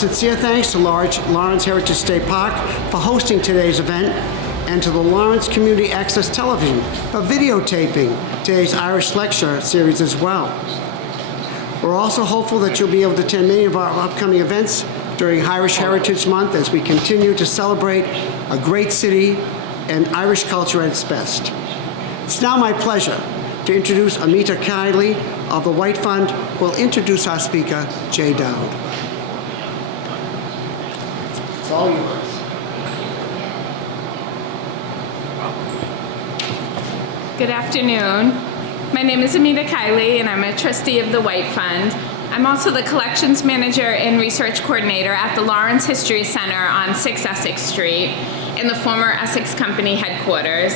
Sincere thanks to Lawrence Heritage State Park for hosting today's event, and to the Lawrence Community Access Television for videotaping today's Irish lecture series as well. We're also hopeful that you'll be able to attend many of our upcoming events during Irish Heritage Month as we continue to celebrate a great city and Irish culture at its best. It's now my pleasure to introduce Amita Kiley of the White Fund, who will introduce our speaker, Jay Dowd. It's all yours. Good afternoon. My name is Amita Kiley, and I'm a trustee of the White Fund. I'm also the collections manager and research coordinator at the Lawrence History Center on 6 Essex Street in the former Essex Company headquarters.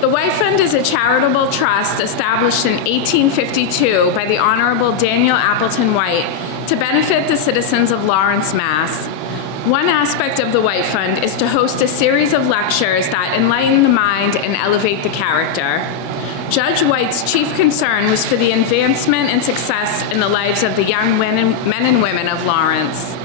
The White Fund is a charitable trust established in 1852 by the Honorable Daniel Appleton White to benefit the citizens of Lawrence, Mass. One aspect of the White Fund is to host a series of lectures that enlighten the mind and elevate the character. Judge White's chief concern was for the advancement and success in the lives of the young men and women of Lawrence.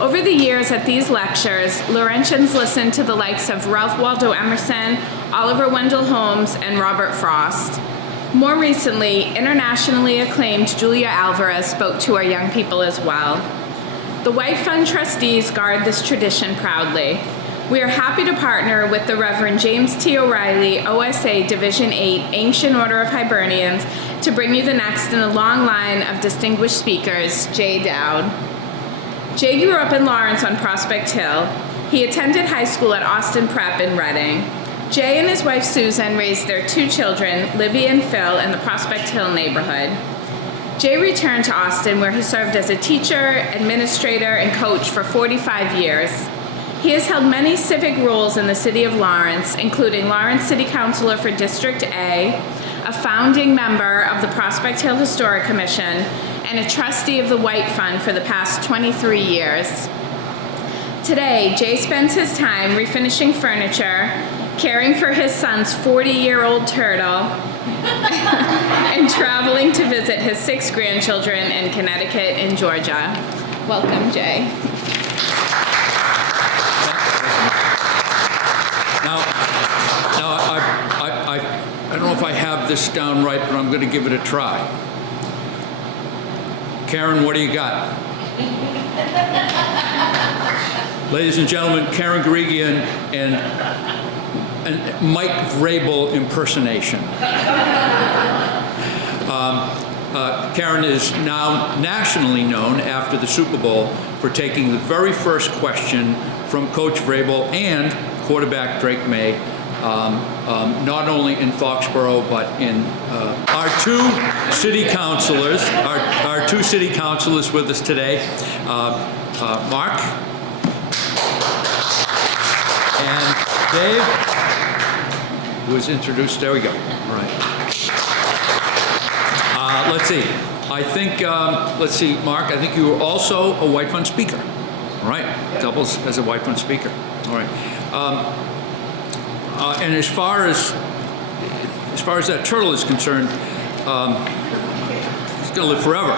Over the years at these lectures, Laurentians listened to the likes of Ralph Waldo Emerson, Oliver Wendell Holmes, and Robert Frost. More recently, internationally acclaimed Julia Alvarez spoke to our young people as well. The White Fund trustees guard this tradition proudly. We are happy to partner with the Reverend James T. O'Reilly, OSA Division 8, Ancient Order of Hibernians, to bring you the next in a long line of distinguished speakers, Jay Dowd. Jay grew up in Lawrence on Prospect Hill. He attended high school at Austin Prep in Reading. Jay and his wife Susan raised their 2 children, Libby and Phil, in the Prospect Hill neighborhood. Jay returned to Austin, where he served as a teacher, administrator, and coach for 45 years. He has held many civic roles in the city of Lawrence, including Lawrence City Councilor for District A, a founding member of the Prospect Hill Historic Commission, and a trustee of the White Fund for the past 23 years. Today, Jay spends his time refinishing furniture, caring for his son's 40-year-old turtle, and traveling to visit his 6 grandchildren in Connecticut and Georgia. Welcome, Jay. I don't know if I have this down right, but I'm going to give it a try. Karen, what do you got? Ladies and gentlemen, Karen Garigian and Mike Vrabel impersonation. Karen is now nationally known after the Super Bowl for taking the very first question from Coach Vrabel and quarterback Drake May, not only in Foxborough, but in our 2 city councilors, our 2 city councilors with us today, Mark and Dave, who was introduced. There we go. All right. Let's see. I think, let's see, Mark, I think you were also a White Fund speaker. All right. Doubles as a White Fund speaker. All right. And as far as that turtle is concerned, he's going to live forever.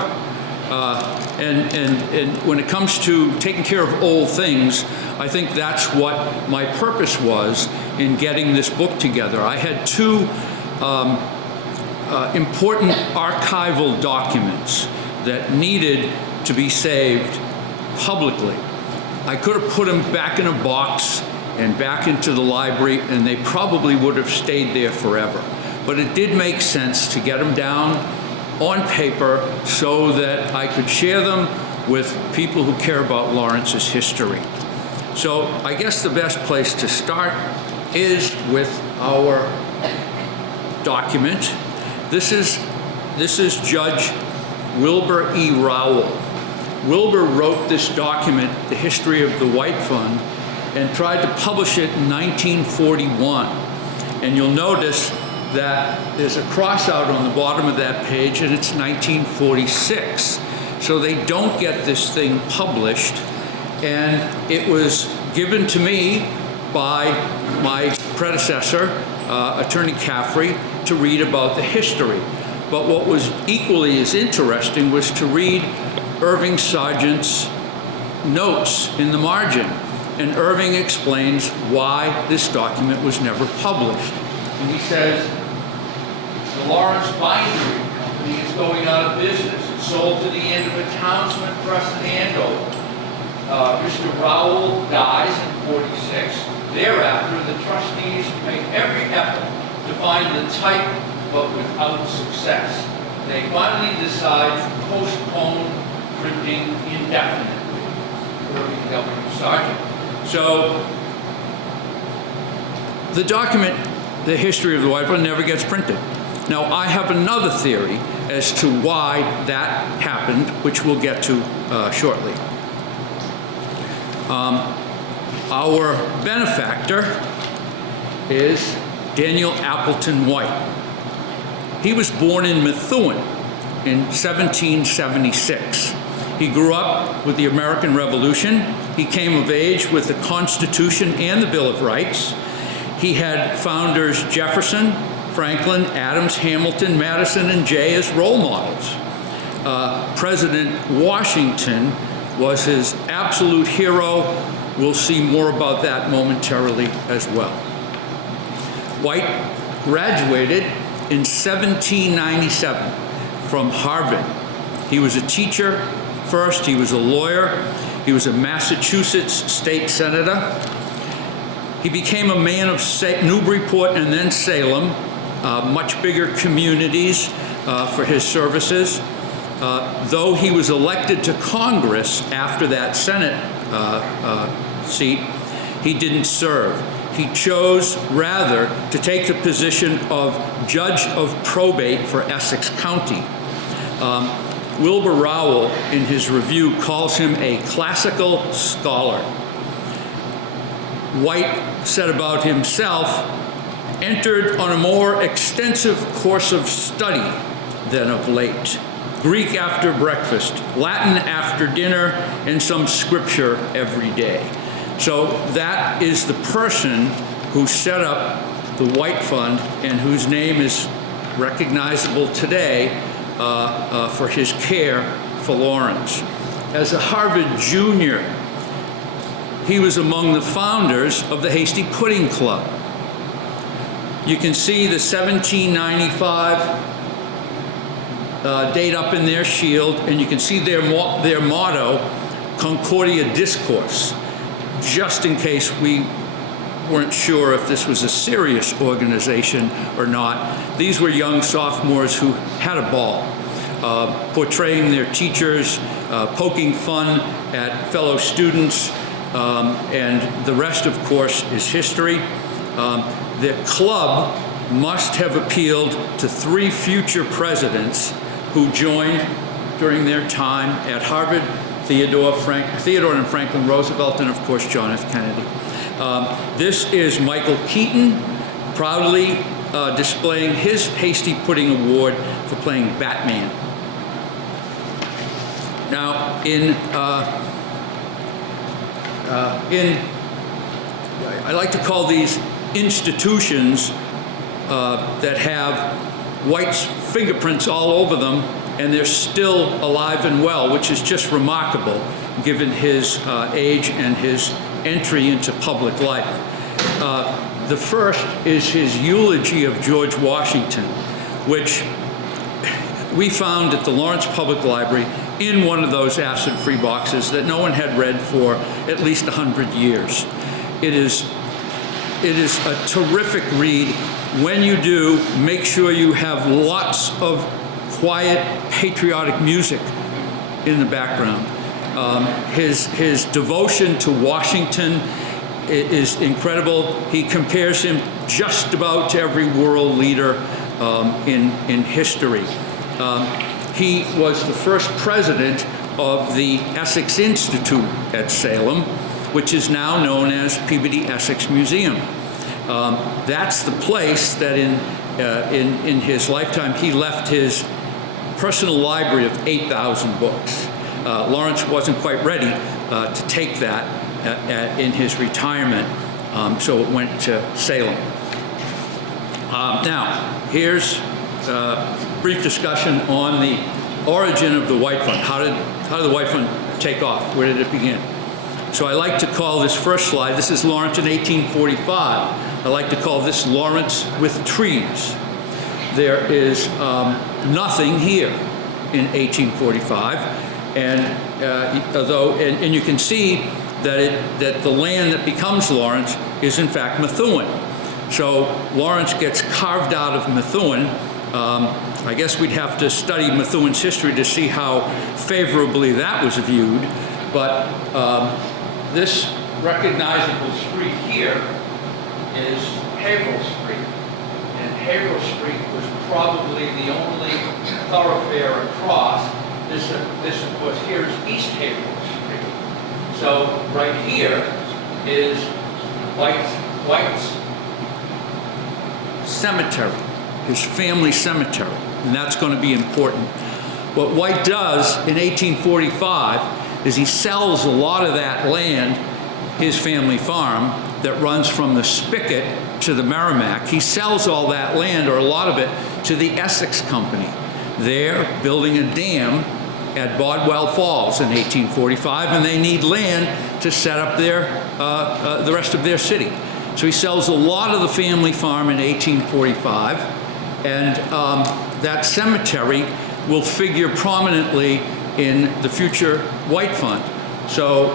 And when it comes to taking care of old things, I think that's what my purpose was in getting this book together. I had 2 important archival documents that needed to be saved publicly. I could have put them back in a box and back into the library, and they probably would have stayed there forever. But it did make sense to get them down on paper so that I could share them with people who care about Lawrence's history. So I guess the best place to start is with our document. This is Judge Wilbur E. Rowell. Wilbur wrote this document, The History of the White Fund, and tried to publish it in 1941. And you'll notice that there's a cross out on the bottom of that page, and it's 1946. So they don't get this thing published. And it was given to me by my predecessor, Attorney Caffrey, to read about the history. But what was equally as interesting was to read Irving Sargent's notes in the margin, and Irving explains why this document was never published. And he says, the Lawrence Bindery Company is going out of business. It sold to the end of a townsman trust in Andover. Mr. Rowell dies in 46. Thereafter, the trustees make every effort to find the type, but without success. They finally decide to postpone printing indefinitely. Irving W. Sargent. So, the document, The History of the White Fund, never gets printed. Now, I have another theory as to why that happened, which we'll get to shortly. Our benefactor is Daniel Appleton White. He was born in Methuen in 1776. He grew up with the American Revolution. He came of age with the Constitution and the Bill of Rights. He had founders Jefferson, Franklin, Adams, Hamilton, Madison, and Jay as role models. President Washington was his absolute hero. We'll see more about that momentarily as well. White graduated in 1797 from Harvard. He was a teacher first, he was a lawyer, he was a Massachusetts state senator. He became a man of Newburyport and then Salem, much bigger communities for his services. Though he was elected to Congress after that Senate seat, he didn't serve. He chose rather to take the position of Judge of Probate for Essex County. Wilbur Rowell, in his review, calls him a classical scholar. White said about himself, entered on a more extensive course of study than of late. Greek after breakfast, Latin after dinner, and some scripture every day. So that is the person who set up the White Fund and whose name is recognizable today for his care for Lawrence. As a Harvard junior, he was among the founders of the Hasty Pudding Club. You can see the 1795 date up in their shield, and you can see their motto, Concordia Discourse, just in case we weren't sure if this was a serious organization or not. These were young sophomores who had a ball, portraying their teachers, poking fun at fellow students, and the rest, of course, is history. The club must have appealed to 3 future presidents who joined during their time at Harvard, Theodore and Franklin Roosevelt, and of course John F. Kennedy. This is Michael Keaton, proudly displaying his Hasty Pudding Award for playing Batman. Now, I like to call these institutions that have White's fingerprints all over them, and they're still alive and well, which is just remarkable given his age and his entry into public life. The first is his eulogy of George Washington, which we found at the Lawrence Public Library in one of those acid-free boxes that no one had read for at least 100 years. It is a terrific read. When you do, make sure you have lots of quiet, patriotic music in the background. His devotion to Washington is incredible. He compares him just about to every world leader in history. He was the first president of the Essex Institute at Salem, which is now known as Peabody Essex Museum. That's the place that in his lifetime he left his personal library of 8,000 books. Lawrence wasn't quite ready to take that in his retirement, so it went to Salem. Now, here's a brief discussion on the origin of the White Fund. How did the White Fund take off? Where did it begin? So I like to call this first slide, this is Lawrence in 1845. I like to call this Lawrence with trees. There is nothing here in 1845, and and you can see that the land that becomes Lawrence is in fact Methuen. So Lawrence gets carved out of Methuen. I guess we'd have to study Methuen's history to see how favorably that was viewed, but this recognizable street here is Haverhill Street, and Haverhill Street was probably the only thoroughfare across. This of course, here is East Haverhill Street. So right here is White's cemetery, his family cemetery, and that's going to be important. What White does in 1845 is he sells a lot of that land, his family farm, that runs from the Spigot to the Merrimack. He sells all that land, or a lot of it, to the Essex Company. They're building a dam at Bodwell Falls in 1845, and they need land to set up the rest of their city. So he sells a lot of the family farm in 1845, and that cemetery will figure prominently in the future White Fund. So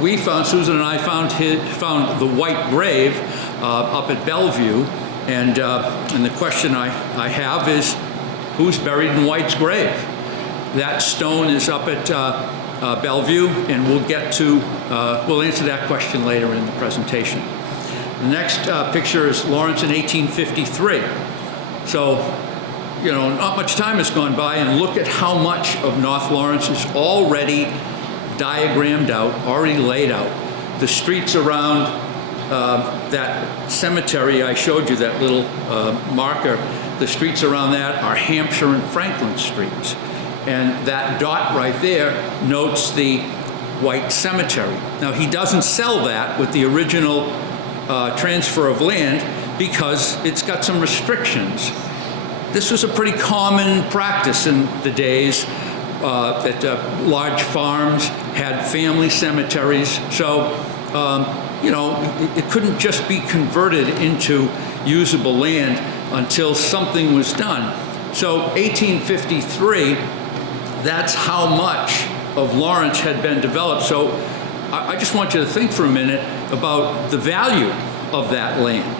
we found, Susan and I found the White grave up at Bellevue, and the question I have is, who's buried in White's grave? That stone is up at Bellevue, and we'll answer that question later in the presentation. The next picture is Lawrence in 1853. So, not much time has gone by, and look at how much of North Lawrence is already diagrammed out, already laid out. The streets around that cemetery I showed you, that little marker, the streets around that are Hampshire and Franklin streets. And that dot right there notes the White Cemetery. Now, he doesn't sell that with the original transfer of land because it's got some restrictions. This was a pretty common practice in the days that large farms had family cemeteries. So, it couldn't just be converted into usable land until something was done. So 1853, that's how much of Lawrence had been developed. So I just want you to think for a minute about the value of that land.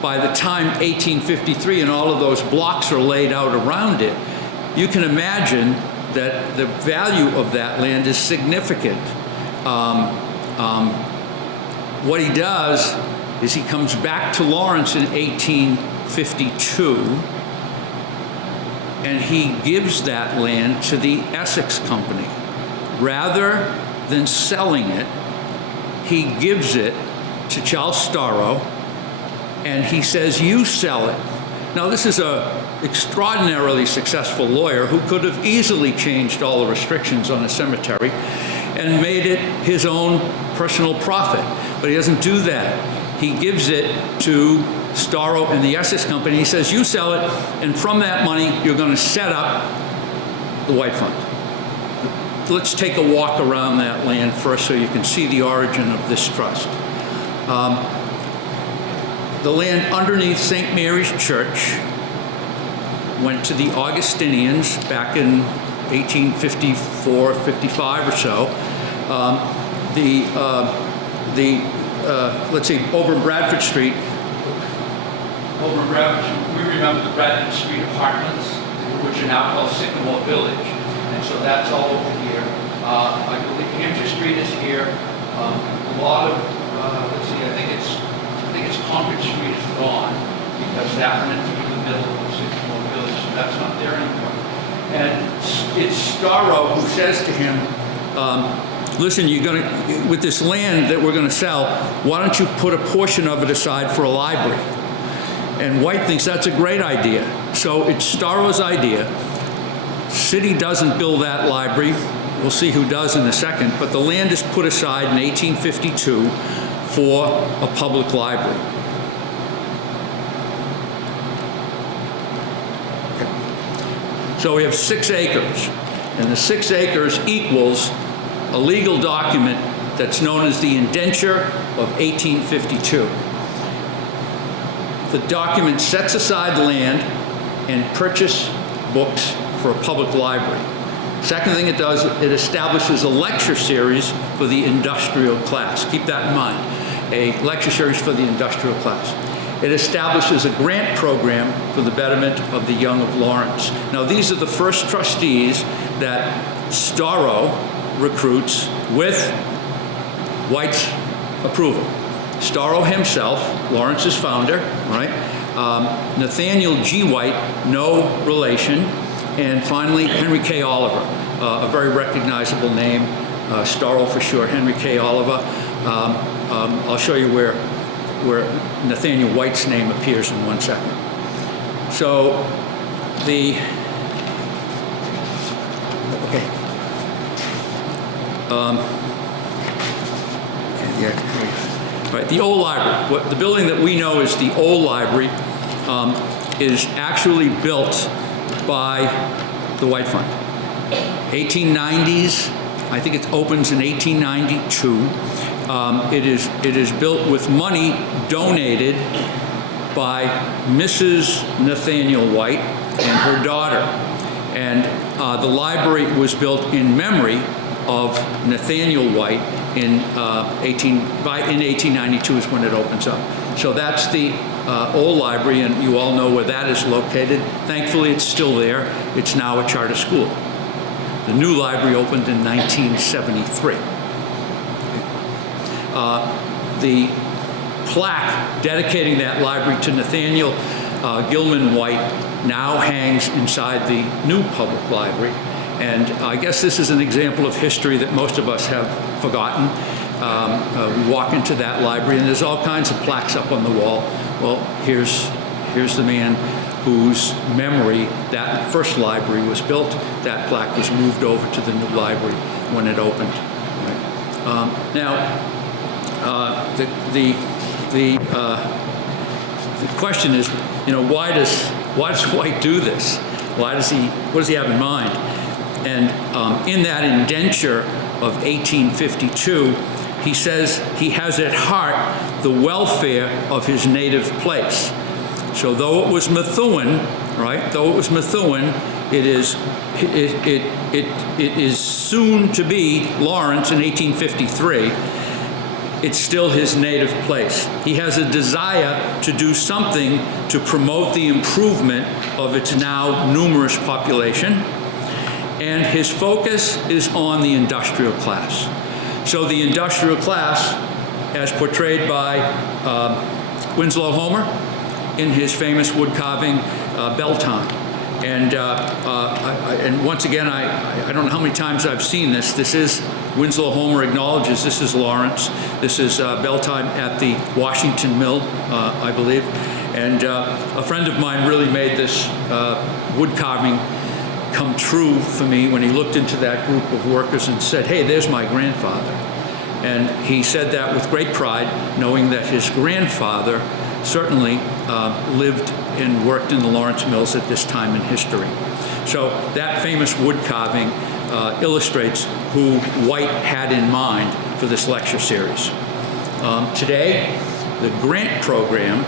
By the time 1853 and all of those blocks are laid out around it, you can imagine that the value of that land is significant. What he does is he comes back to Lawrence in 1852, and he gives that land to the Essex Company. Rather than selling it, he gives it to Charles Storrow, and he says, you sell it. Now, this is an extraordinarily successful lawyer who could have easily changed all the restrictions on a cemetery and made it his own personal profit. But he doesn't do that. He gives it to Storrow and the Essex Company. He says, you sell it, and from that money, you're going to set up the White Fund. Let's take a walk around that land first so you can see the origin of this trust. The land underneath St. Mary's Church went to the Augustinians back in 1854, 55 or so. Let's see, over Bradford Street, we remember the Bradford Street apartments, which are now called Sycamore Village. And so that's all over here. I believe Hampshire Street is here. A lot of, let's see, I think it's Concord Street is gone because that went through the middle of Sycamore Village, so that's not there anymore. And it's Storrow who says to him, listen, with this land that we're gonna sell, why don't you put a portion of it aside for a library? And White thinks that's a great idea. So it's Storrow's idea. City doesn't build that library. We'll see who does in a second, but the land is put aside in 1852 for a public library. So we have 6 acres, and the 6 acres equals a legal document that's known as the Indenture of 1852. The document sets aside land and purchases books for a public library. Second thing it does, it establishes a lecture series for the industrial class. Keep that in mind, a lecture series for the industrial class. It establishes a grant program for the betterment of the young of Lawrence. Now, these are the first trustees that Storrow recruits with White's approval. Storrow himself, Lawrence's founder, right? Nathaniel G. White, no relation. And finally, Henry K. Oliver, a very recognizable name, Storrow for sure, Henry K. Oliver. I'll show you where Nathaniel White's name appears in 1 second. So the old library, the building that we know as the old library, is actually built by the White Fund. 1890s, I think it opens in 1892. It is built with money donated by Mrs. Nathaniel White and her daughter. And the library was built in memory of Nathaniel White in 1892 is when it opens up. So that's the old library, and you all know where that is located. Thankfully, it's still there. It's now a charter school. The new library opened in 1973. The plaque dedicating that library to Nathaniel Gilman White now hangs inside the new public library. And I guess this is an example of history that most of us have forgotten. We walk into that library and there's all kinds of plaques up on the wall. Well, here's the man whose memory that first library was built. That plaque was moved over to the new library when it opened. Right. The question is, why does White do this? What does he have in mind? And in that indenture of 1852, he says he has at heart the welfare of his native place. So though it was Methuen, right? Though it was Methuen, it is soon to be Lawrence in 1853. It's still his native place. He has a desire to do something to promote the improvement of its now numerous population. And his focus is on the industrial class. So the industrial class, as portrayed by Winslow Homer in his famous wood carving Bell Time. And once again, I don't know how many times I've seen this. This is Winslow Homer acknowledges this is Lawrence. This is Bell Time at the Washington Mill, I believe. And a friend of mine really made this wood carving come true for me when he looked into that group of workers and said, hey, there's my grandfather. And he said that with great pride, knowing that his grandfather certainly lived and worked in the Lawrence Mills at this time in history. So that famous wood carving illustrates who White had in mind for this lecture series. Today, the grant program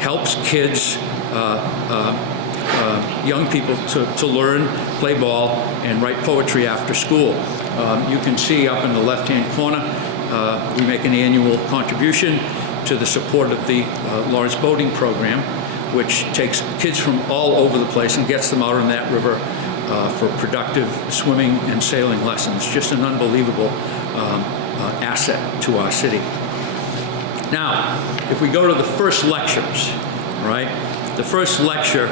helps kids, young people to learn, play ball, and write poetry after school. You can see up in the left-hand corner, we make an annual contribution to the support of the Lawrence Boating Program, which takes kids from all over the place and gets them out on that river for productive swimming and sailing lessons. Just an unbelievable asset to our city. Now, if we go to the first lectures, right? The first lecture,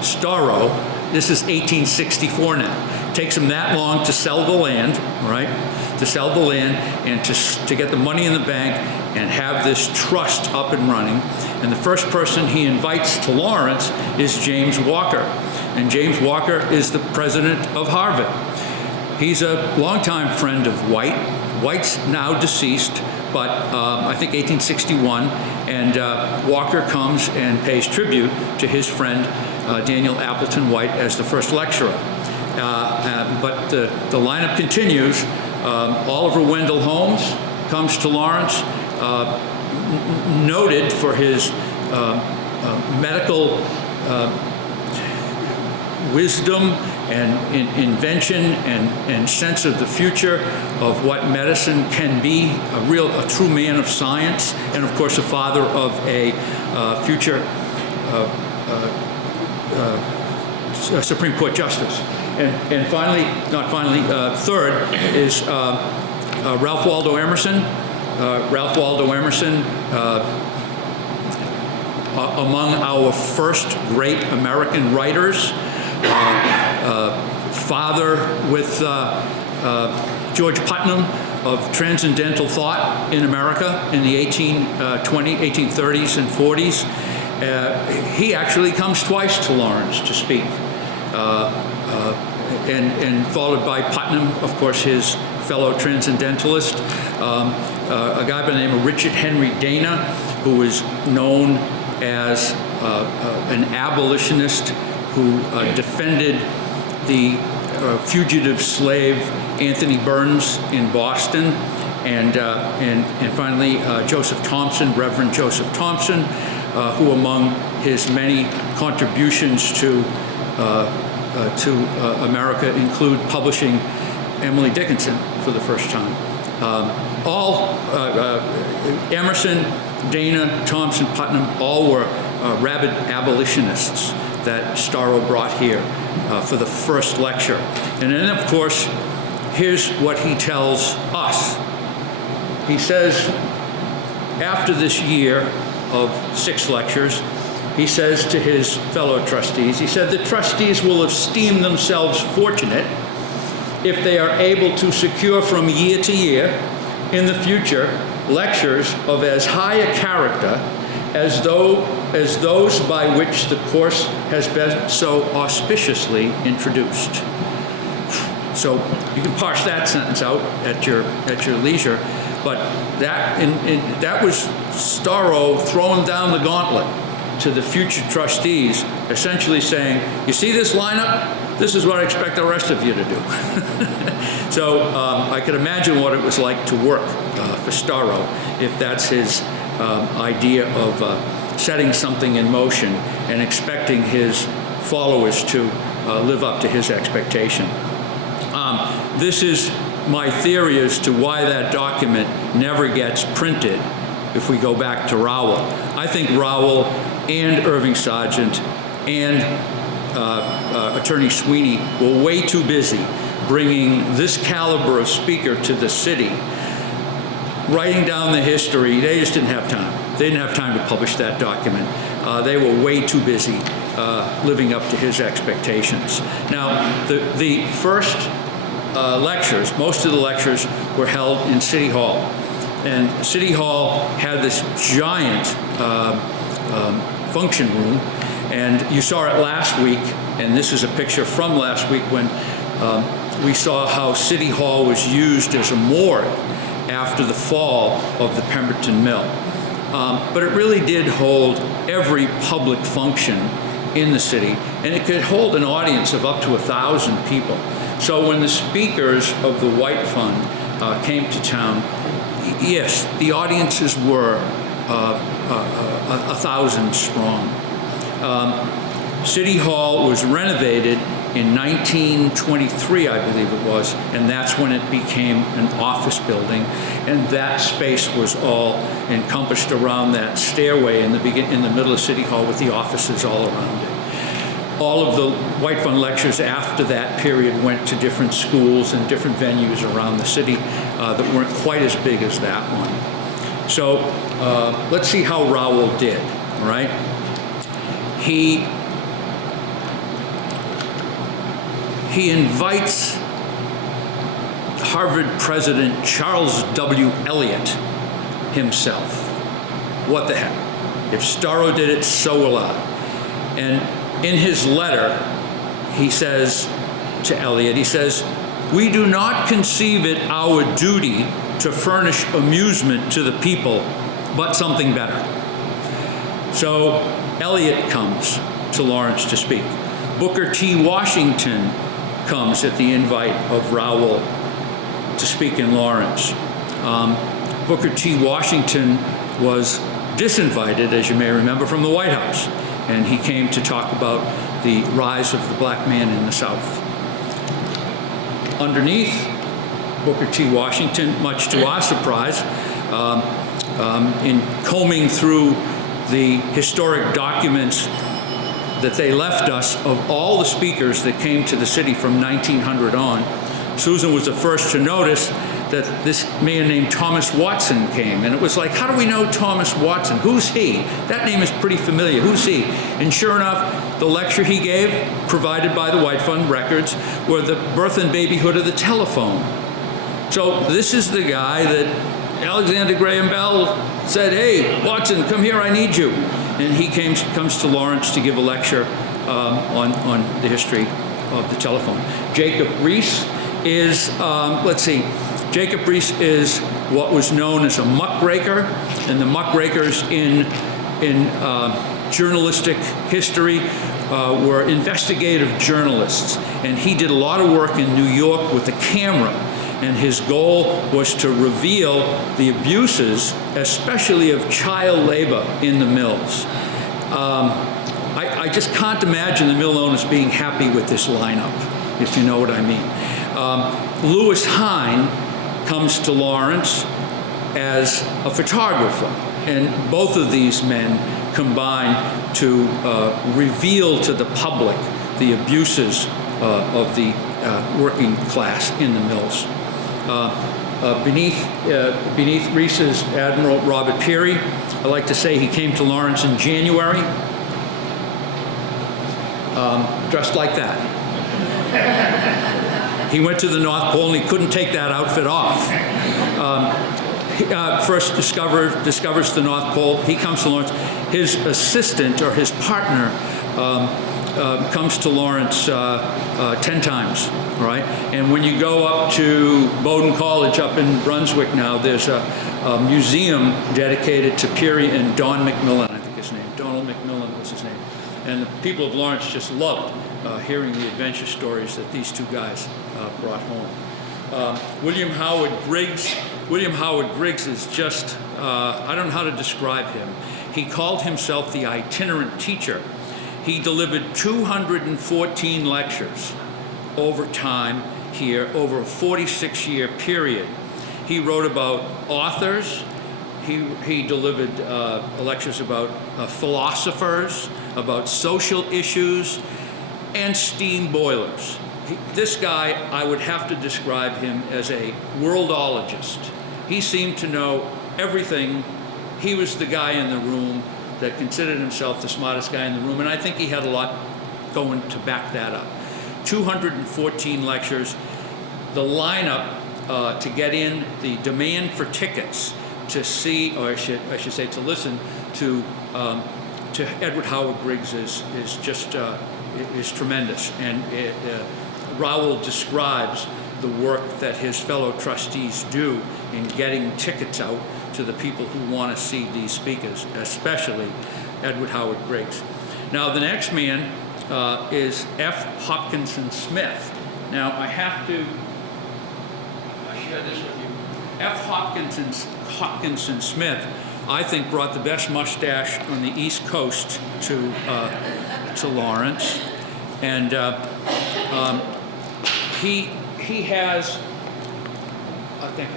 Storrow, this is 1864 now. It takes him that long to sell the land, right? To sell the land and to get the money in the bank and have this trust up and running. And the first person he invites to Lawrence is James Walker. And James Walker is the president of Harvard. He's a longtime friend of White. White's now deceased, but I think 1861, and Walker comes and pays tribute to his friend Daniel Appleton White as the first lecturer. But the lineup continues. Oliver Wendell Holmes comes to Lawrence, noted for his medical wisdom and invention and sense of the future of what medicine can be, a true man of science, and of course a father of a future Supreme Court justice. And finally, third is Ralph Waldo Emerson. Ralph Waldo Emerson, among our first great American writers, father with George Putnam of transcendental thought in America in the 1830s and 40s. He actually comes twice to Lawrence to speak, and followed by Putnam, of course, his fellow transcendentalist, a guy by the name of Richard Henry Dana, who is known as an abolitionist who defended the fugitive slave Anthony Burns in Boston, and finally Joseph Thompson, Reverend Joseph Thompson, who among his many contributions to America include publishing Emily Dickinson for the first time. Emerson, Dana, Thompson, Putnam, all were rabid abolitionists that Storrow brought here for the first lecture. And then, of course, here's what he tells us. He says, after this year of 6 lectures, he says to his fellow trustees, he said, the trustees will esteem themselves fortunate if they are able to secure from year to year in the future lectures of as high a character as those by which the course has been so auspiciously introduced. So you can parse that sentence out at your leisure, but that was Storrow throwing down the gauntlet to the future trustees, essentially saying, you see this lineup? This is what I expect the rest of you to do. So I could imagine what it was like to work for Storrow, if that's his idea of setting something in motion and expecting his followers to live up to his expectation. This is my theory as to why that document never gets printed if we go back to Rowell. I think Rowell and Irving Sargent and Attorney Sweeney were way too busy bringing this caliber of speaker to the city, writing down the history. They just didn't have time. They didn't have time to publish that document. They were way too busy living up to his expectations. Now, the first lectures, most of the lectures were held in City Hall. And City Hall had this giant function room, and you saw it last week, and this is a picture from last week when we saw how City Hall was used as a morgue after the fall of the Pemberton Mill. But it really did hold every public function in the city, and it could hold an audience of up to 1,000 people. So when the speakers of the White Fund came to town, yes, the audiences were 1,000 strong. City Hall was renovated in 1923, I believe it was, and that's when it became an office building, and that space was all encompassed around that stairway in the middle of City Hall with the offices all around it. All of the White Fund lectures after that period went to different schools and different venues around the city that weren't quite as big as that one. So let's see how Rowell did, all right? He invites Harvard President Charles W. Eliot himself. What the heck? If Storrow did it, so will I. And in his letter, he says to Eliot, he says, we do not conceive it our duty to furnish amusement to the people, but something better. So Eliot comes to Lawrence to speak. Booker T. Washington comes at the invite of Raoul to speak in Lawrence. Booker T. Washington was disinvited, as you may remember, from the White House, and he came to talk about the rise of the black man in the South. Underneath Booker T. Washington, much to our surprise, in combing through the historic documents that they left us of all the speakers that came to the city from 1900 on, Susan was the first to notice that this man named Thomas Watson came. And it was like, how do we know Thomas Watson? Who's he? That name is pretty familiar. Who's he? And sure enough, the lecture he gave, provided by the White Fund records, were the birth and babyhood of the telephone. So this is the guy that Alexander Graham Bell said, hey, Watson, come here, I need you. And he comes to Lawrence to give a lecture on the history of the telephone. Jacob Riis is, Jacob Riis is what was known as a muckraker, and the muckrakers in journalistic history were investigative journalists. And he did a lot of work in New York with the camera, and his goal was to reveal the abuses, especially of child labor in the mills. I just can't imagine the mill owners being happy with this lineup, if you know what I mean. Lewis Hine comes to Lawrence as a photographer, and both of these men combine to reveal to the public the abuses of the working class in the mills. Beneath Riis's Admiral Robert Peary, I like to say he came to Lawrence in January, dressed like that. He went to the North Pole and he couldn't take that outfit off. He first discovers the North Pole. He comes to Lawrence. His assistant or his partner comes to Lawrence 10 times, right? And when you go up to Bowdoin College up in Brunswick now, there's a museum dedicated to Peary and Don McMillan, I think his name. Donald McMillan was his name. And the people of Lawrence just loved hearing the adventure stories that these two guys brought home. William Howard Griggs is just, I don't know how to describe him. He called himself the itinerant teacher. He delivered 214 lectures over time here, over a 46-year period. He wrote about authors. He delivered lectures about philosophers, about social issues, and steam boilers. This guy, I would have to describe him as a worldologist. He seemed to know everything. He was the guy in the room that considered himself the smartest guy in the room, and I think he had a lot going to back that up. 214 lectures. The lineup to get in, the demand for tickets to see, or I should say to listen to Edward Howard Griggs is just is tremendous. And Raoul describes the work that his fellow trustees do in getting tickets out to the people who want to see these speakers, especially Edward Howard Griggs. Now, the next man is F. Hopkinson Smith. Now, I have to share this with you. F. Hopkinson Smith, I think, brought the best mustache on the East Coast to Lawrence, and he has, I think,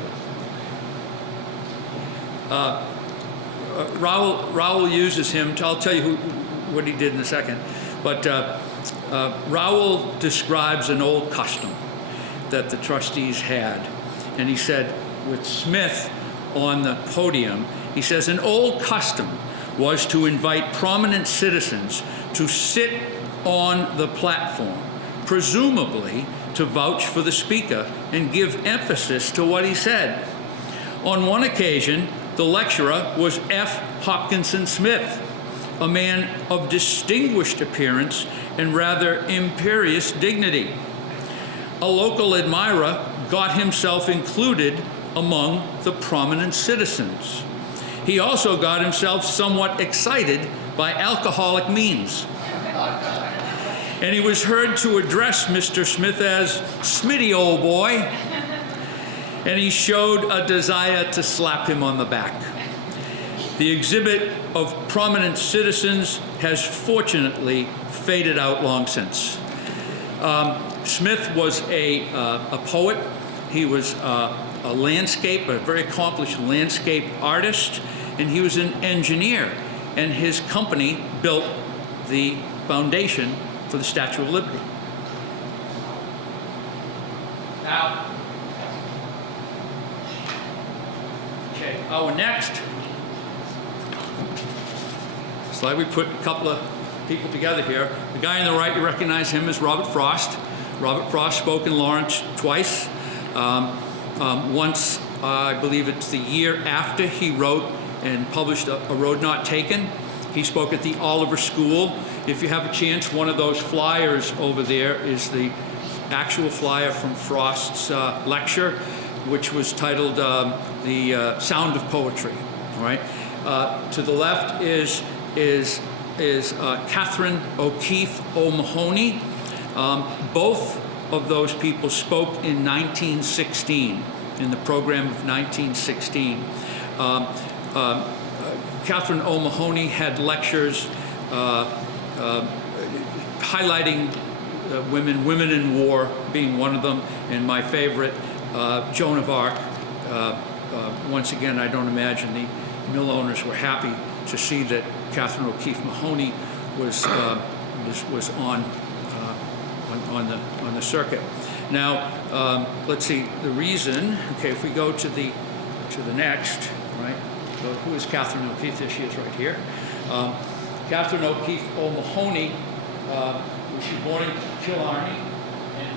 Raoul uses him. I'll tell you what he did in a second, but Raoul describes an old custom that the trustees had, and he said, with Smith on the podium, he says, an old custom was to invite prominent citizens to sit on the platform, presumably to vouch for the speaker and give emphasis to what he said. On one occasion, the lecturer was F. Hopkinson Smith, a man of distinguished appearance and rather imperious dignity. A local admirer got himself included among the prominent citizens. He also got himself somewhat excited by alcoholic means. And he was heard to address Mr. Smith as Smitty, old boy. And he showed a desire to slap him on the back. The exhibit of prominent citizens has fortunately faded out long since. Smith was a poet. He was a very accomplished landscape artist, and he was an engineer. And his company built the foundation for the Statue of Liberty. Now, okay, our next slide, we put a couple of people together here. The guy on the right, you recognize him as Robert Frost. Robert Frost spoke in Lawrence twice. Once, I believe it's the year after he wrote and published A Road Not Taken. He spoke at the Oliver School. If you have a chance, one of those flyers over there is the actual flyer from Frost's lecture, which was titled The Sound of Poetry. All right. To the left is Catherine O'Keefe O'Mahony. Both of those people spoke in 1916, in the program of 1916. Catherine O'Mahony had lectures highlighting women in war being one of them, and my favorite, Joan of Arc. Once again, I don't imagine the mill owners were happy to see that Catherine O'Keefe Mahoney was on the circuit. Now, let's see the reason. Okay, if we go to the next, right? So who is Catherine O'Keefe? There she is, right here. Catherine O'Keefe O'Mahony. She was born in Killarney, in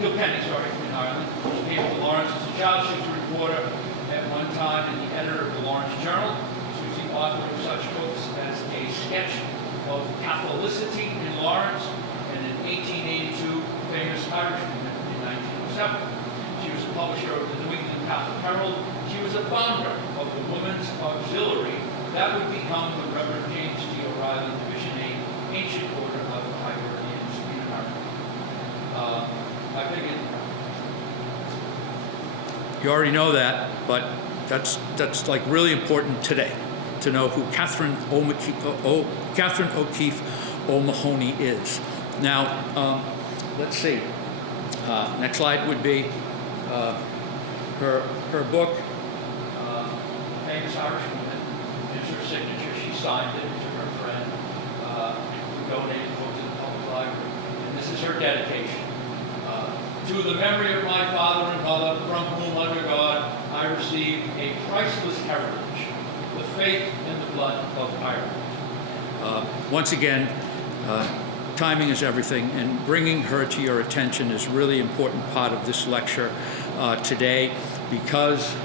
Kilkenny, in Ireland. She came to Lawrence as a child. She was a reporter at one time and the editor of the Lawrence Journal. She was the author of such books as A Sketch of Catholicity in Lawrence, and in 1882, famous Irishman in 1907. She was a publisher of the New England Catholic Herald. She was a founder of the Women's Auxiliary that would become the Reverend James T. O'Reilly Division 8 Ancient Order of the Hibernians in America. I figured you already know that, but that's like really important today to know who Catherine O'Keefe O'Mahony is. Now, let's see. Next slide would be her book, Famous Irishwoman. Here's her signature. She signed it to her friend who donated the book to the public library. And this is her dedication. To the memory of my father and mother, from whom, under God, I received a priceless heritage, the faith and the blood of Ireland. Once again, timing is everything, and bringing her to your attention is a really important part of this lecture today, because,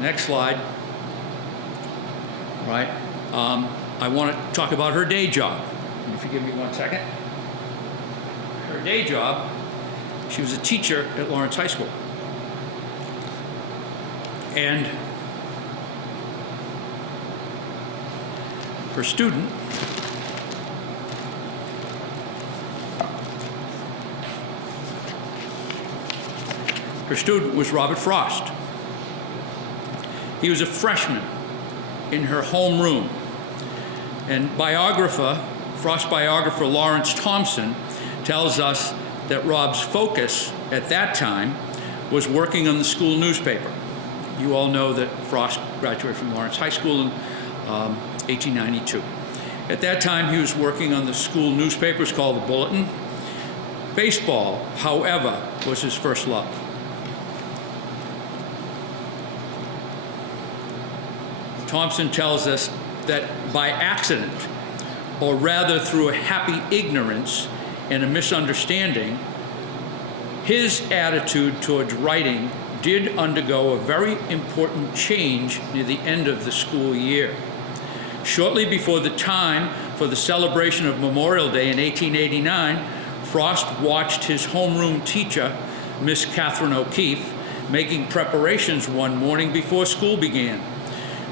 next slide, right, I want to talk about her day job. If you give me 1 second. Her day job, she was a teacher at Lawrence High School. And her student was Robert Frost. He was a freshman in her homeroom. And Frost biographer Lawrence Thompson tells us that Rob's focus at that time was working on the school newspaper. You all know that Frost graduated from Lawrence High School in 1892. At that time, he was working on the school newspaper. It's called the Bulletin. Baseball, however, was his first love. Thompson tells us that by accident, or rather through a happy ignorance and a misunderstanding, his attitude towards writing did undergo a very important change near the end of the school year. Shortly before the time for the celebration of Memorial Day in 1889, Frost watched his homeroom teacher, Miss Catherine O'Keefe, making preparations one morning before school began.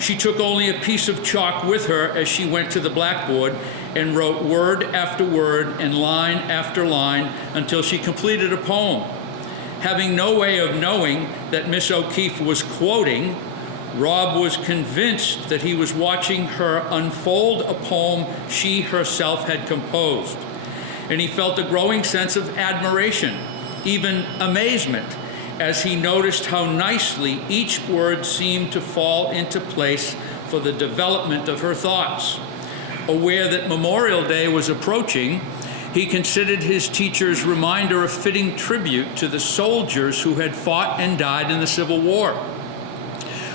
She took only a piece of chalk with her as she went to the blackboard and wrote word after word and line after line until she completed a poem. Having no way of knowing that Miss O'Keeffe was quoting, Rob was convinced that he was watching her unfold a poem she herself had composed. And he felt a growing sense of admiration, even amazement, as he noticed how nicely each word seemed to fall into place for the development of her thoughts. Aware that Memorial Day was approaching, he considered his teacher's reminder a fitting tribute to the soldiers who had fought and died in the Civil War.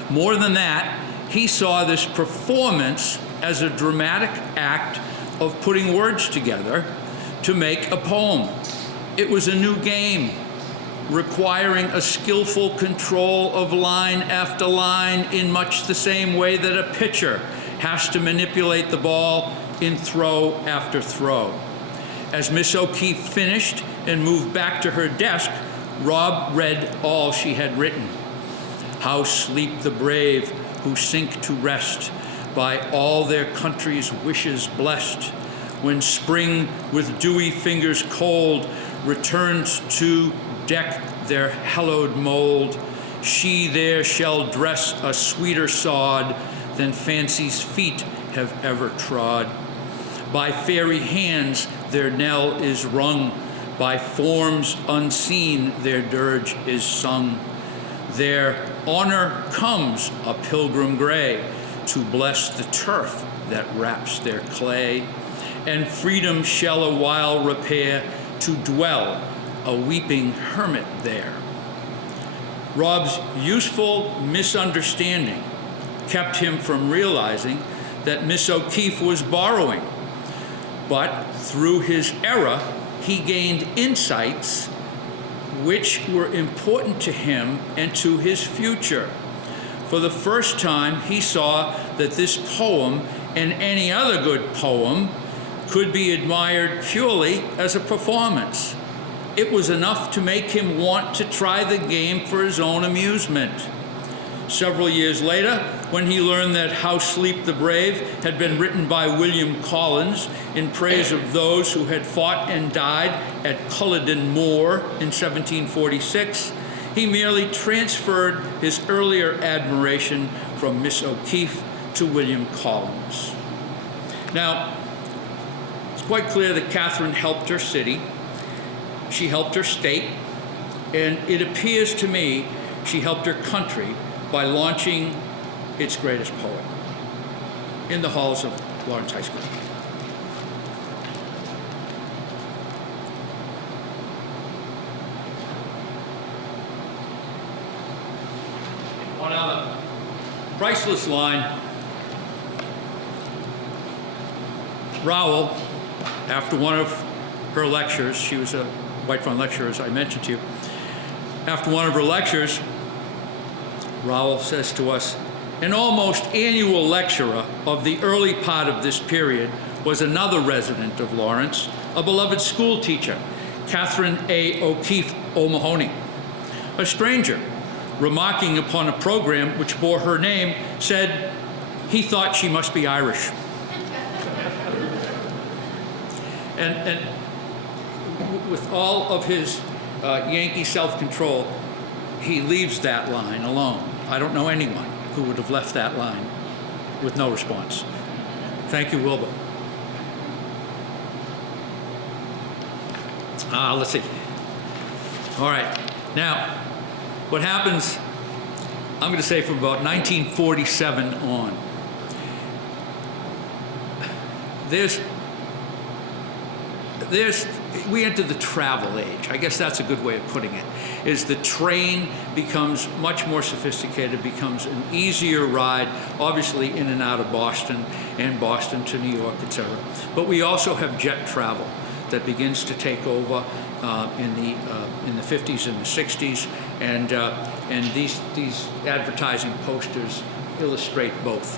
More than that, he saw this performance as a dramatic act of putting words together to make a poem. It was a new game, requiring a skillful control of line after line in much the same way that a pitcher has to manipulate the ball in throw after throw. As Miss O'Keeffe finished and moved back to her desk, Rob read all she had written. How sleep the brave who sink to rest, by all their country's wishes blessed. When spring with dewy fingers cold returns to deck their hallowed mold, she there shall dress a sweeter sod than fancy's feet have ever trod. By fairy hands their knell is rung, by forms unseen their dirge is sung. Their honor comes a pilgrim gray to bless the turf that wraps their clay, and freedom shall a while repair to dwell a weeping hermit there. Rob's useful misunderstanding kept him from realizing that Miss O'Keeffe was borrowing, but through his error, he gained insights which were important to him and to his future. For the first time, he saw that this poem and any other good poem could be admired purely as a performance. It was enough to make him want to try the game for his own amusement. Several years later, when he learned that How Sleep the Brave had been written by William Collins in praise of those who had fought and died at Culloden Moor in 1746, he merely transferred his earlier admiration from Miss O'Keeffe to William Collins. Now, it's quite clear that Catherine helped her city, she helped her state, and it appears to me she helped her country by launching its greatest poet in the halls of Lawrence High School. One other priceless line. Rowell, after one of her lectures, she was a White Fund lecturer, as I mentioned to you. After one of her lectures, Rowell says to us, an almost annual lecturer of the early part of this period was another resident of Lawrence, a beloved school teacher, Catherine A. O'Keeffe O'Mahony. A stranger, remarking upon a program which bore her name, said he thought she must be Irish. And with all of his Yankee self-control, he leaves that line alone. I don't know anyone who would have left that line with no response. Thank you, Wilbur. Let's see. All right. Now, what happens, I'm going to say from about 1947 on, we enter the travel age. I guess that's a good way of putting it, is the train becomes much more sophisticated, becomes an easier ride, obviously in and out of Boston and Boston to New York, etc. But we also have jet travel that begins to take over in the 50s and the 60s, and these advertising posters illustrate both.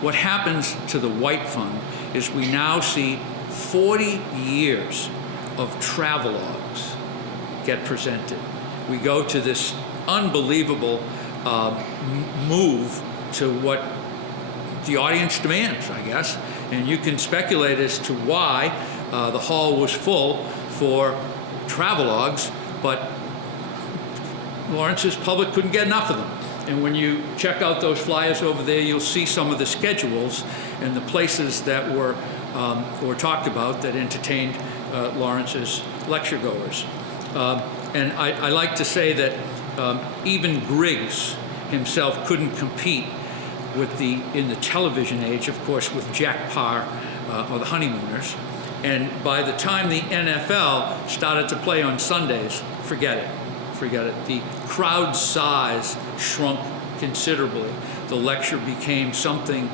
What happens to the White Fund is we now see 40 years of travelogues get presented. We go to this unbelievable move to what the audience demands, I guess. And you can speculate as to why the hall was full for travelogues, but Lawrence's public couldn't get enough of them. And when you check out those flyers over there, you'll see some of the schedules and the places that were talked about that entertained Lawrence's lecture goers. And I like to say that even Griggs himself couldn't compete with in the television age, of course, with Jack Parr or the Honeymooners. And by the time the NFL started to play on Sundays, forget it. The crowd size shrunk considerably. The lecture became something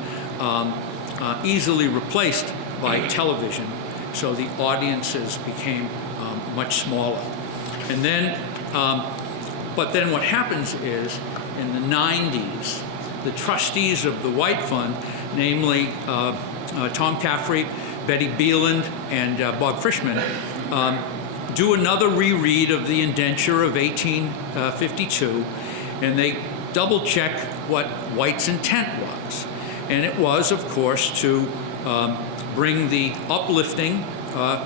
easily replaced by television, so the audiences became much smaller. And then, but then what happens is, in the 90s, the trustees of the White Fund, namely Tom Caffrey, Betty Beeland, and Bob Frischman, do another reread of the Indenture of 1852, and they double check what White's intent was. And it was, of course, to bring the uplifting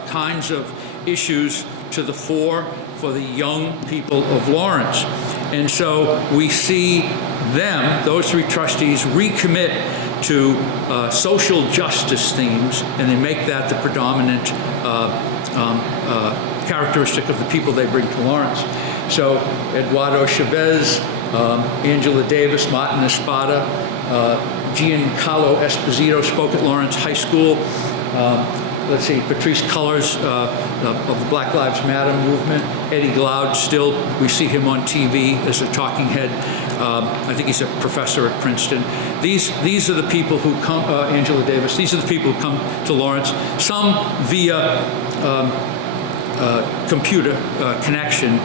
kinds of issues to the fore for the young people of Lawrence. And so we see them, those three trustees, recommit to social justice themes, and they make that the predominant characteristic of the people they bring to Lawrence. So Eduardo Chavez, Angela Davis, Martin Espada, Giancarlo Esposito spoke at Lawrence High School. Let's see, Patrice Cullors of the Black Lives Matter movement. Eddie Glaude, still, we see him on TV as a talking head. I think he's a professor at Princeton. These are the people who come, Angela Davis, these are the people who come to Lawrence, some via computer connection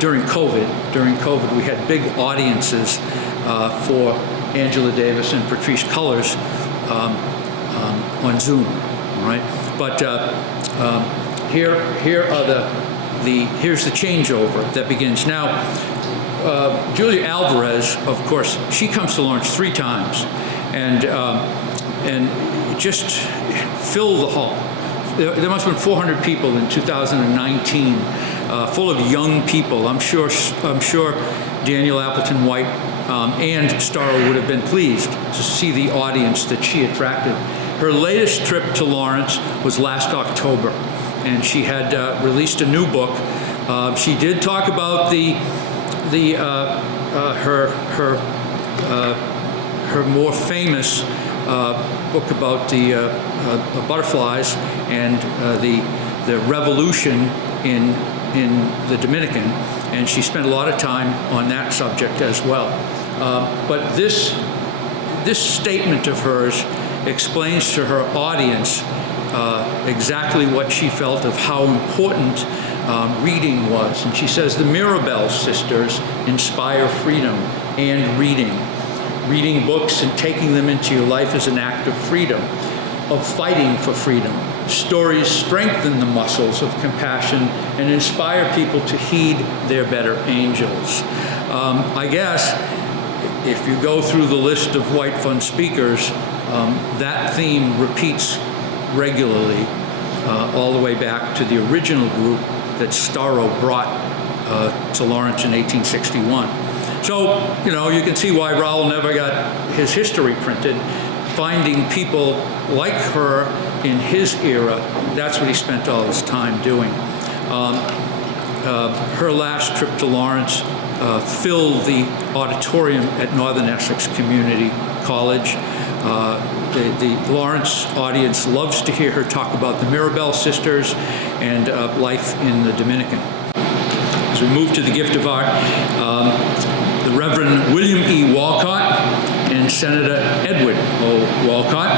during COVID. During COVID, we had big audiences for Angela Davis and Patrice Cullors on Zoom, right? But here's the changeover that begins now. Julia Alvarez, of course, she comes to Lawrence 3 times, and just fill the hall. There must have been 400 people in 2019, full of young people. I'm sure Daniel Appleton White and Storrow would have been pleased to see the audience that she attracted. Her latest trip to Lawrence was last October, and she had released a new book. She did talk about her more famous book about the butterflies and the revolution in the Dominican, and she spent a lot of time on that subject as well. But this statement of hers explains to her audience exactly what she felt of how important reading was. And she says the Mirabelle sisters inspire freedom and reading. Reading books and taking them into your life is an act of freedom, of fighting for freedom. Stories strengthen the muscles of compassion and inspire people to heed their better angels. I guess if you go through the list of White Fund speakers, that theme repeats regularly all the way back to the original group that Storrow brought to Lawrence in 1861. So, you can see why Raoul never got his history printed. Finding people like her in his era, that's what he spent all his time doing. Her last trip to Lawrence filled the auditorium at Northern Essex Community College. The Lawrence audience loves to hear her talk about the Mirabelle sisters and life in the Dominican. As we move to the gift of art, the Reverend William E. Walcott and Senator Edward O. Walcott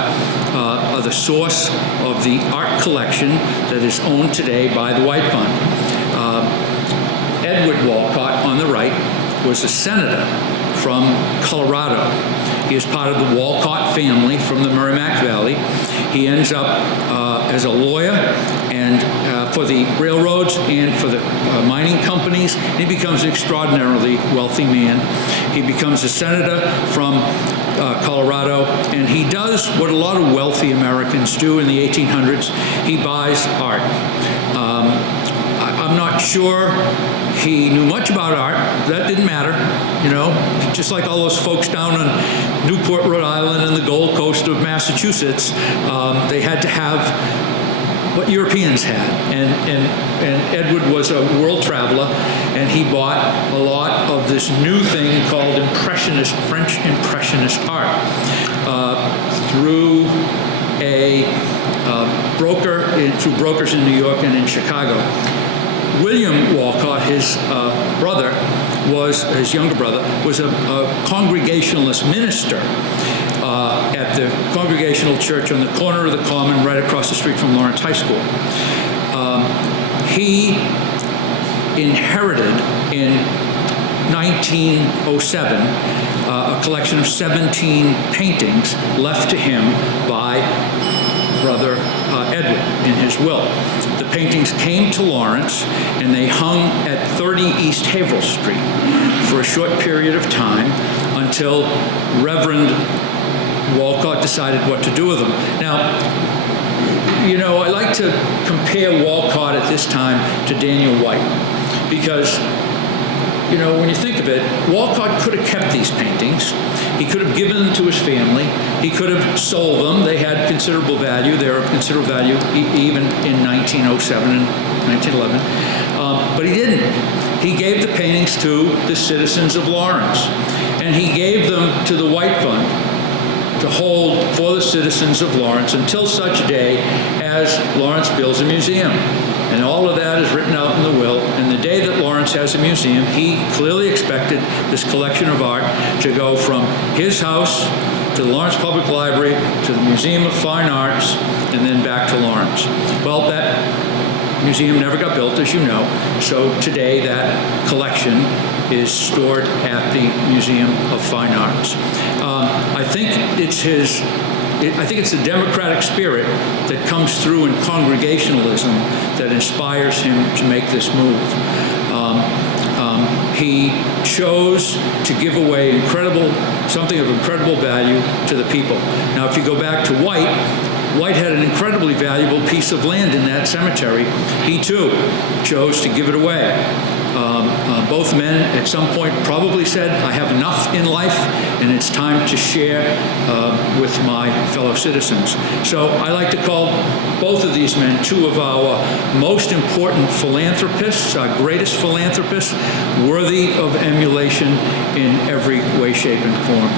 are the source of the art collection that is owned today by the White Fund. Edward Walcott, on the right, was a senator from Colorado. He is part of the Walcott family from the Merrimack Valley. He ends up as a lawyer and for the railroads and for the mining companies. He becomes an extraordinarily wealthy man. He becomes a senator from Colorado, does what a lot of wealthy Americans do in the 1800s. He buys art. I'm not sure he knew much about art. That didn't matter, you know, just like all those folks down on Newport, Rhode Island and the Gold Coast of Massachusetts, they had to have what Europeans had. And Edward was a world traveler, and he bought a lot of this new thing called Impressionist, French Impressionist art through a broker, through brokers in New York and in Chicago. William Walcott, his brother, his younger brother, was a Congregationalist minister at the Congregational Church on the corner of the Common, right across the street from Lawrence High School. He inherited in 1907 a collection of 17 paintings left to him by brother Edward in his will. The paintings came to Lawrence, and they hung at 30 East Haverhill Street for a short period of time until Reverend Walcott decided what to do with them. Now, you know, I like to compare Walcott at this time to Daniel White, because, you know, when you think of it, Walcott could have kept these paintings. He could have given them to his family. He could have sold them. They had considerable value. They were of considerable value even in 1907 and 1911. But he didn't. He gave the paintings to the citizens of Lawrence, and he gave them to the White Fund to hold for the citizens of Lawrence until such day as Lawrence builds a museum. And all of that is written out in the will. And the day that Lawrence has a museum, he clearly expected this collection of art to go from his house to the Lawrence Public Library to the Museum of Fine Arts and then back to Lawrence. Well, that museum never got built, as you know. So today that collection is stored at the Museum of Fine Arts. I think it's the democratic spirit that comes through in Congregationalism that inspires him to make this move. He chose to give away something of incredible value to the people. Now, if you go back to White had an incredibly valuable piece of land in that cemetery. He too chose to give it away. Both men at some point probably said, I have enough in life and it's time to share with my fellow citizens. So I like to call both of these men two of our most important philanthropists, our greatest philanthropists, worthy of emulation in every way, shape, and form.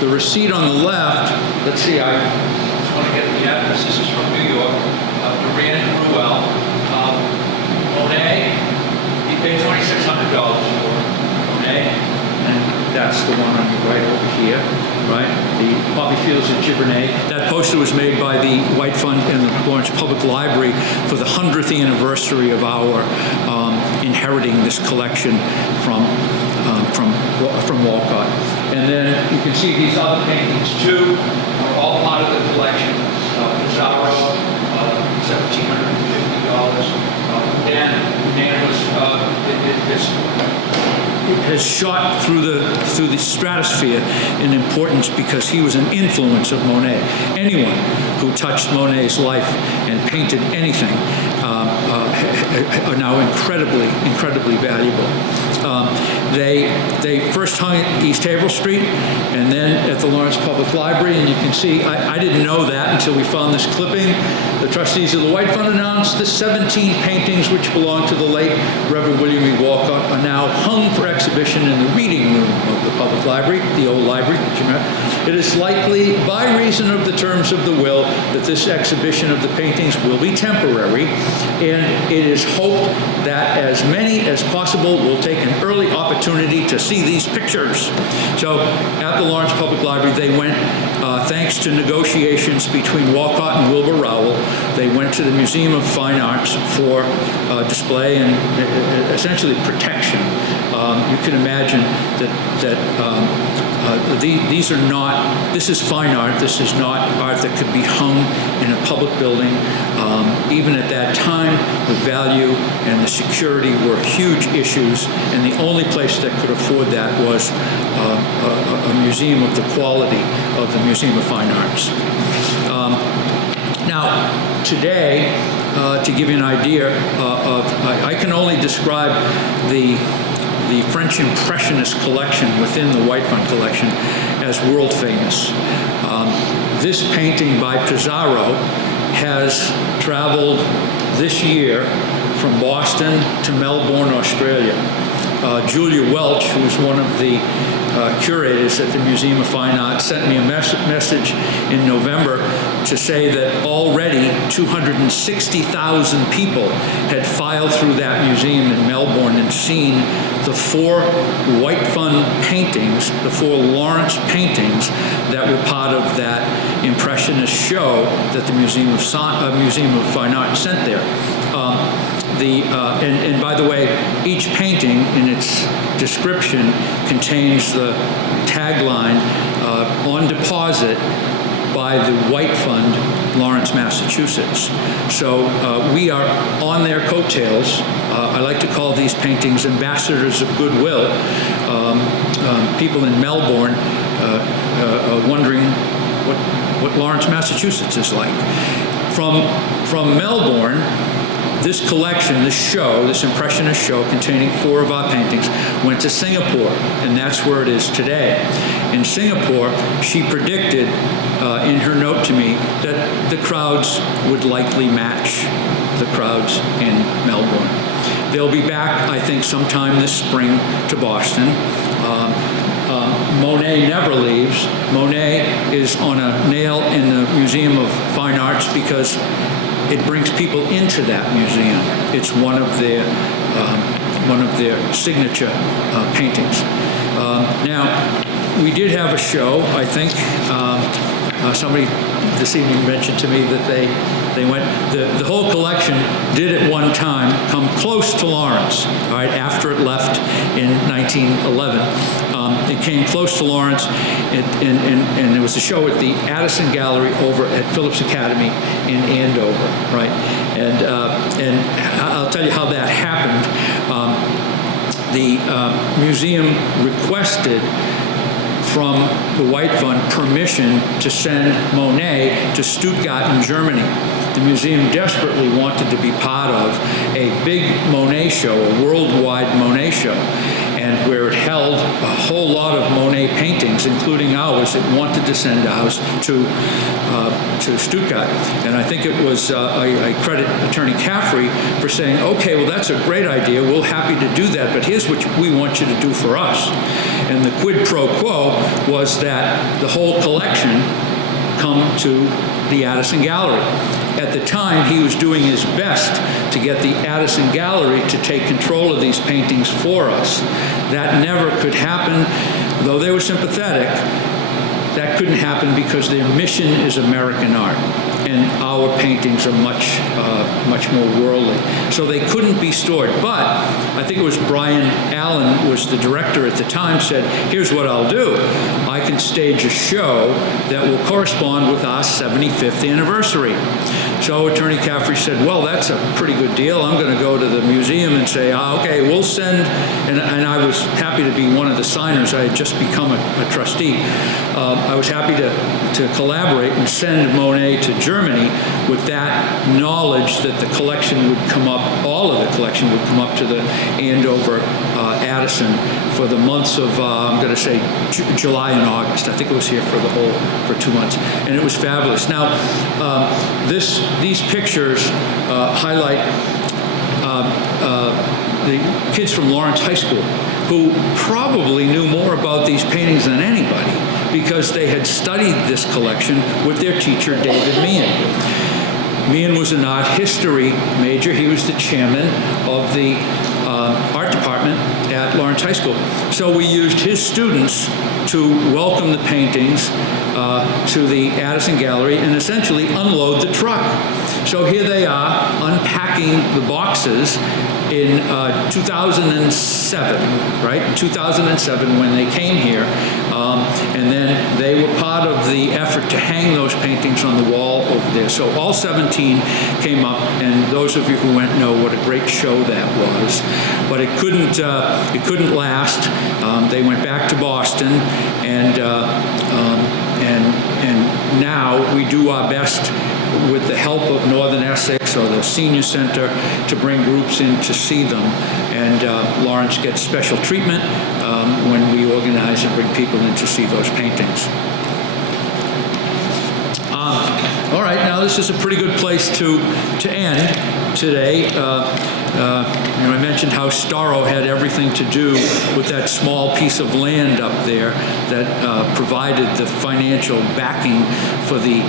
The receipt on the left, let's see, I just want to get the address. This is from New York, Durand Ruel. Monet, he paid $2,600 for Monet, and that's the one on your right over here, right? The Poppy Fields at Giverny. That poster was made by the White Fund and the Lawrence Public Library for the 100th anniversary of our inheriting this collection from Walcott. And then you can see these other paintings too, are all part of the collection. Pissarro, $1,750. And it has shot through the stratosphere in importance because he was an influence of Monet. Anyone who touched Monet's life and painted anything are now incredibly valuable. They first hung at East Haverhill Street and then at the Lawrence Public Library, and you can see, I didn't know that until we found this clipping. The trustees of the White Fund announced the 17 paintings which belong to the late Reverend William E. Walcott are now hung for exhibition in the reading room of the public library, the old library that you met. It is likely, by reason of the terms of the will, that this exhibition of the paintings will be temporary, and it is hoped that as many as possible will take an early opportunity to see these pictures. So at the Lawrence Public Library, they went, thanks to negotiations between Walcott and Wilbur Rowell, they went to the Museum of Fine Arts for display and essentially protection. You can imagine that these are not, this is fine art. This is not art that could be hung in a public building. Even at that time, the value and the security were huge issues, and the only place that could afford that was a museum of the quality of the Museum of Fine Arts. Now, today, to give you an idea I can only describe the French Impressionist collection within the White Fund collection as world famous. This painting by Pissarro has traveled this year from Boston to Melbourne, Australia. Julia Welch, who's one of the curators at the Museum of Fine Arts, sent me a message in November to say that already 260,000 people had filed through that museum in Melbourne and seen the 4 White Fund paintings, the 4 Lawrence paintings that were part of that Impressionist show that the Museum of Fine Arts sent there. And by the way, each painting in its description contains the tagline, on deposit by the White Fund, Lawrence, Massachusetts. So we are on their coattails. I like to call these paintings ambassadors of goodwill. People in Melbourne wondering what Lawrence, Massachusetts is like. From Melbourne, this collection, this show, this Impressionist show containing 4 of our paintings, went to Singapore, and that's where it is today. In Singapore, she predicted in her note to me that the crowds would likely match the crowds in Melbourne. They'll be back, I think, sometime this spring to Boston. Monet never leaves. Monet is on a nail in the Museum of Fine Arts because it brings people into that museum. It's one of their signature paintings. Now, we did have a show, I think. Somebody this evening mentioned to me that they went, the whole collection did at one time come close to Lawrence, all right, after it left in 1911. It came close to Lawrence, and there was a show at the Addison Gallery over at Phillips Academy in Andover, right? And I'll tell you how that happened. The museum requested from the White Fund permission to send Monet to Stuttgart in Germany. The museum desperately wanted to be part of a big Monet show, a worldwide Monet show. And where it held a whole lot of Monet paintings, including ours, it wanted to send ours to Stuttgart. And I think it was, I credit Attorney Caffrey for saying, okay, well, that's a great idea. We're happy to do that, but here's what we want you to do for us. And the quid pro quo was that the whole collection come to the Addison Gallery. At the time, he was doing his best to get the Addison Gallery to take control of these paintings for us. That never could happen, though they were sympathetic. That couldn't happen because their mission is American art, and our paintings are much more worldly. So they couldn't be stored. But I think it was Brian Allen was the director at the time, said, here's what I'll do. I can stage a show that will correspond with our 75th anniversary. So Attorney Caffrey said, well, that's a pretty good deal. I'm going to go to the museum and say, okay, we'll send, and I was happy to be one of the signers. I had just become a trustee. I was happy to collaborate and send Monet to Germany with that knowledge that the collection would come up, all of the collection would come up to the Andover Addison for the months of, I'm going to say, July and August. I think it was here for 2 months. And it was fabulous. Now, these pictures highlight the kids from Lawrence High School who probably knew more about these paintings than anybody because they had studied this collection with their teacher, David Meehan. Meehan was an art history major. He was the chairman of the art department at Lawrence High School. So we used his students to welcome the paintings to the Addison Gallery and essentially unload the truck. So here they are unpacking the boxes in 2007, right? In 2007 when they came here. And then they were part of the effort to hang those paintings on the wall over there. So all 17 came up, and those of you who went know what a great show that was. But it couldn't last. They went back to Boston, and now we do our best with the help of Northern Essex or the Senior Center to bring groups in to see them. And Lawrence gets special treatment when we organize and bring people in to see those paintings. All right, now this is a pretty good place to end today. I mentioned how Storrow had everything to do with that small piece of land up there that provided the financial backing for the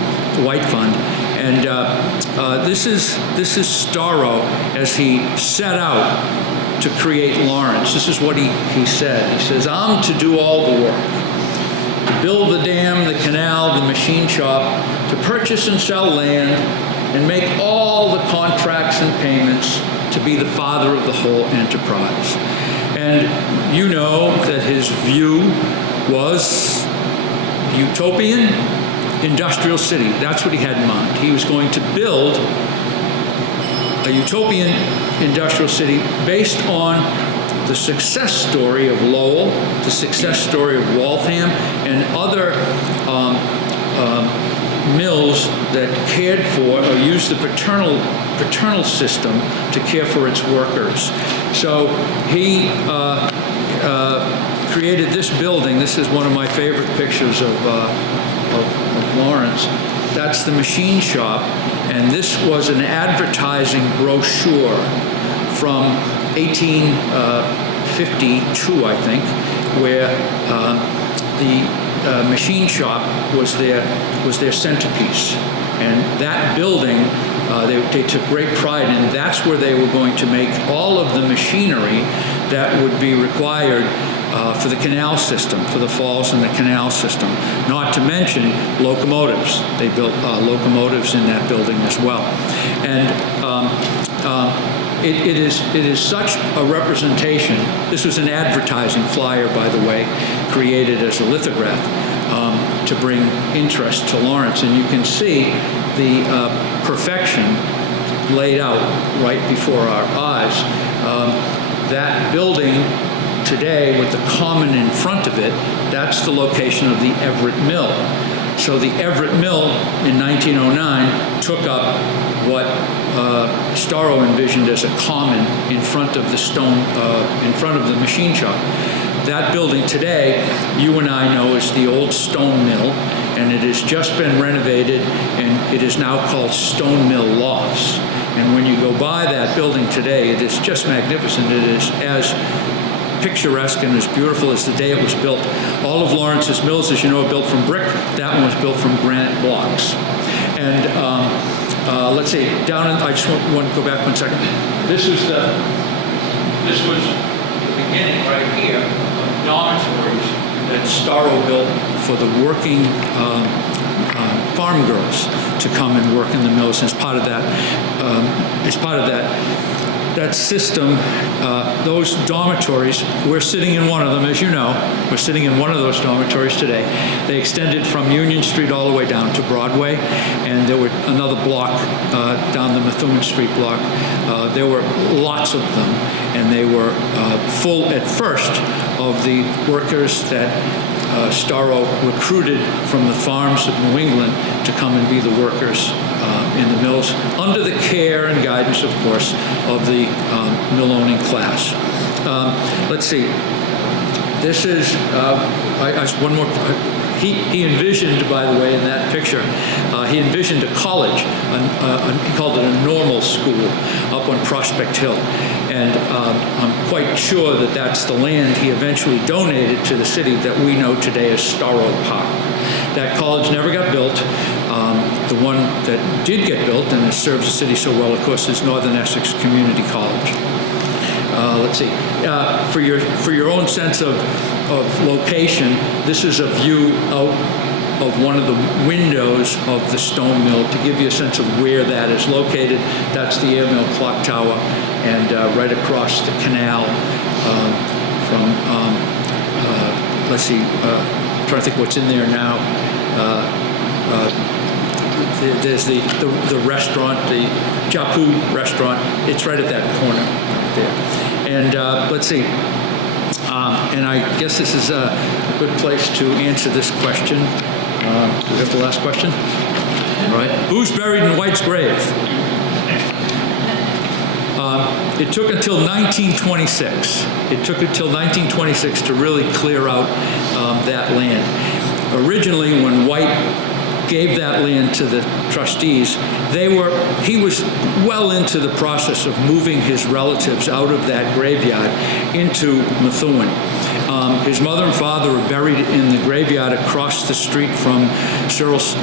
White Fund. And this is Storrow as he set out to create Lawrence. This is what he said. He says, "I'm to do all the work, to build the dam, the canal, the machine shop, to purchase and sell land, and make all the contracts and payments, to be the father of the whole enterprise." And you know that his view was utopian industrial city. That's what he had in mind. He was going to build a utopian industrial city based on the success story of Lowell, the success story of Waltham, and other mills that cared for or used the paternal system to care for its workers. So he created this building. This is one of my favorite pictures of Lawrence. That's the machine shop, and this was an advertising brochure from 1852, I think, where the machine shop was their centerpiece. And that building, they took great pride in. That's where they were going to make all of the machinery that would be required for the canal system, for the falls and the canal system. Not to mention locomotives. They built locomotives in that building as well. And it is such a representation. This was an advertising flyer, by the way, created as a lithograph to bring interest to Lawrence. And you can see the perfection laid out right before our eyes. That building today with the common in front of it, that's the location of the Everett Mill. So the Everett Mill in 1909 took up what Storrow envisioned as a common in front of the stone, in front of the machine shop. That building today, you and I know, is the old stone mill, and it has just been renovated, and it is now called Stone Mill Lofts. And when you go by that building today, it is just magnificent. It is as picturesque and as beautiful as the day it was built. All of Lawrence's mills, as you know, are built from brick. That one was built from granite blocks. And let's see, I just want to go back 1 second. This was the beginning right here of dormitories that Storrow built for the working farm girls to come and work in the mills. And as part of that system, those dormitories, we're sitting in one of them, as you know. We're sitting in one of those dormitories today. They extended from Union Street all the way down to Broadway, and there were another block down the Methuen Street block. There were lots of them, and they were full at first of the workers that Storrow recruited from the farms of New England to come and be the workers in the mills, under the care and guidance, of course, of the mill-owning class. Let's see. This is one more. He envisioned, by the way, in that picture, he envisioned a college. He called it a normal school up on Prospect Hill. And I'm quite sure that that's the land he eventually donated to the city that we know today as Storrow Park. That college never got built. The one that did get built and it serves the city so well, of course, is Northern Essex Community College. Let's see. For your own sense of location, this is a view out of one of the windows of the stone mill to give you a sense of where that is located. That's the air mill clock tower, and right across the canal let's see, I'm trying to think what's in there now. There's the restaurant, the Japu restaurant. It's right at that corner there. And let's see. And I guess this is a good place to answer this question. Do we have the last question? All right. Who's buried in White's grave? It took until 1926. It took until 1926 to really clear out that land. Originally, when White gave that land to the trustees, he was well into the process of moving his relatives out of that graveyard into Methuen. His mother and father were buried in the graveyard across the street from Cyril's,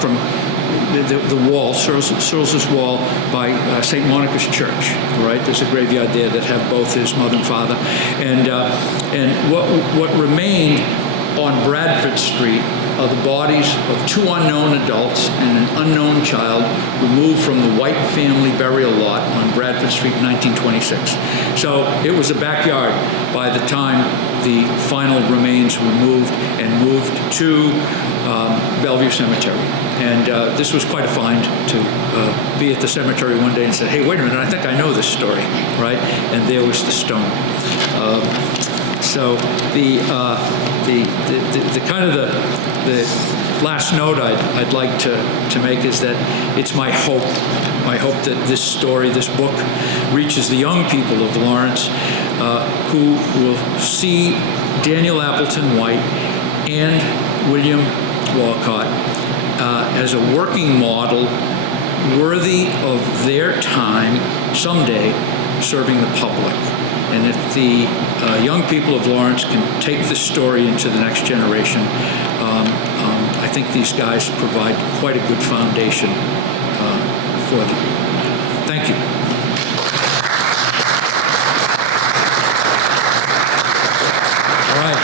from the wall, Cyril's wall by St. Monica's Church, right? There's a graveyard there that have both his mother and father. And what remained on Bradford Street are the bodies of 2 unknown adults and an unknown child removed from the White family burial lot on Bradford Street in 1926. So it was a backyard by the time the final remains were moved to Bellevue Cemetery. And this was quite a find to be at the cemetery one day and say, hey, wait a minute, I think I know this story, right? And there was the stone. So the kind of the last note I'd like to make is that it's my hope that this story, this book, reaches the young people of Lawrence who will see Daniel Appleton White and William Walcott as a working model worthy of their time someday serving the public. And if the young people of Lawrence can take this story into the next generation, I think these guys provide quite a good foundation for them. Thank you. All right.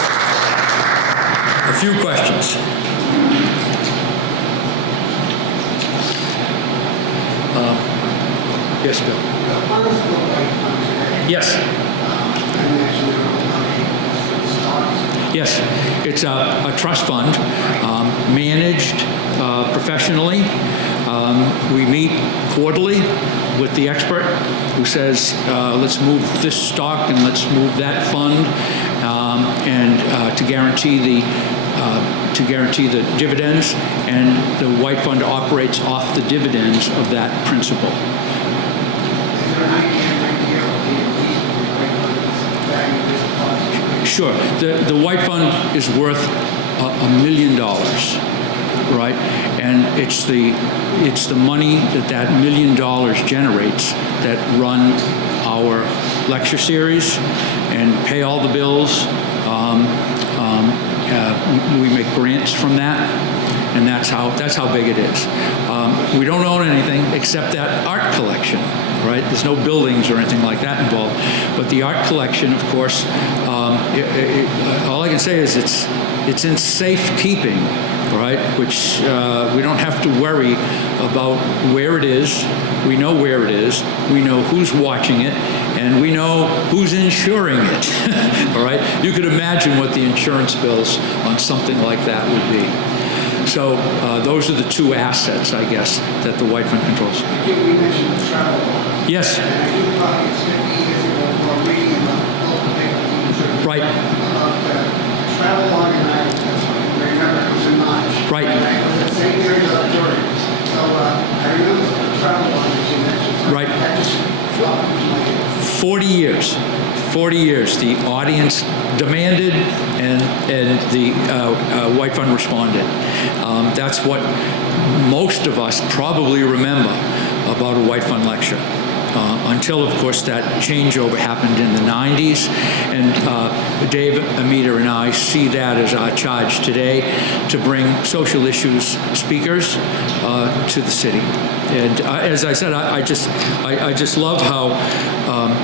A few questions. Yes, Bill. Yes. Yes, it's a trust fund managed professionally. We meet quarterly with the expert who says, let's move this stock and let's move that fund, and to guarantee the dividends, and the White Fund operates off the dividends of that principal. Sure. The White Fund is worth $1 million, right? And it's the money that $1 million generates that run our lecture series and pay all the bills. We make grants from that, and that's how big it is. We don't own anything except that art collection, right? There's no buildings or anything like that involved. But the art collection, of course, all I can say is it's in safekeeping, right? Which we don't have to worry about where it is. We know where it is. We know who's watching it, and we know who's insuring it. All right? You could imagine what the insurance bills on something like that would be. So those are the two assets, I guess, that the White Fund controls. You mentioned the travel law. Yes. And I think probably it's 50 years ago for reading about the local paper. Right. About the travel law in Ireland. That's what I remember. It was in March. Right. And it was the same year as auditorium. So I remember the travel law that you mentioned. Right. That just flopped into my head. 40 years. 40 years. The audience demanded, and the White Fund responded. That's what most of us probably remember about a White Fund lecture. Until, of course, that changeover happened in the 90s. And Dave, Amita, and I see that as our charge today, to bring social issues speakers to the city. And as I said, I just love how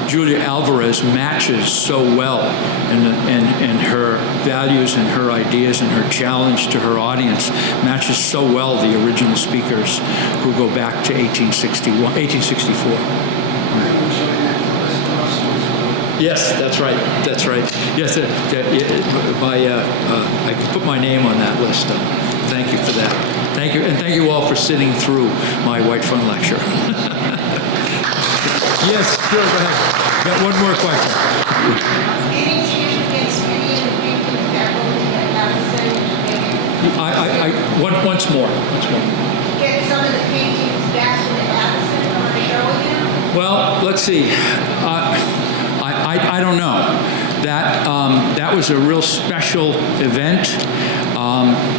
Julia Alvarez matches so well, and her values and her ideas and her challenge to her audience matches so well the original speakers who go back to 1864. Yes, that's right. That's right. Yes, I can put my name on that list. Thank you for that. Thank you, and thank you all for sitting through my White Fund lecture. Yes, sure, go ahead. Got one more question. Any chance you get any of the paintings back over to Addison? Once more. Get some of the paintings back to the Addison on the show again? Well, let's see. I don't know. That was a real special event.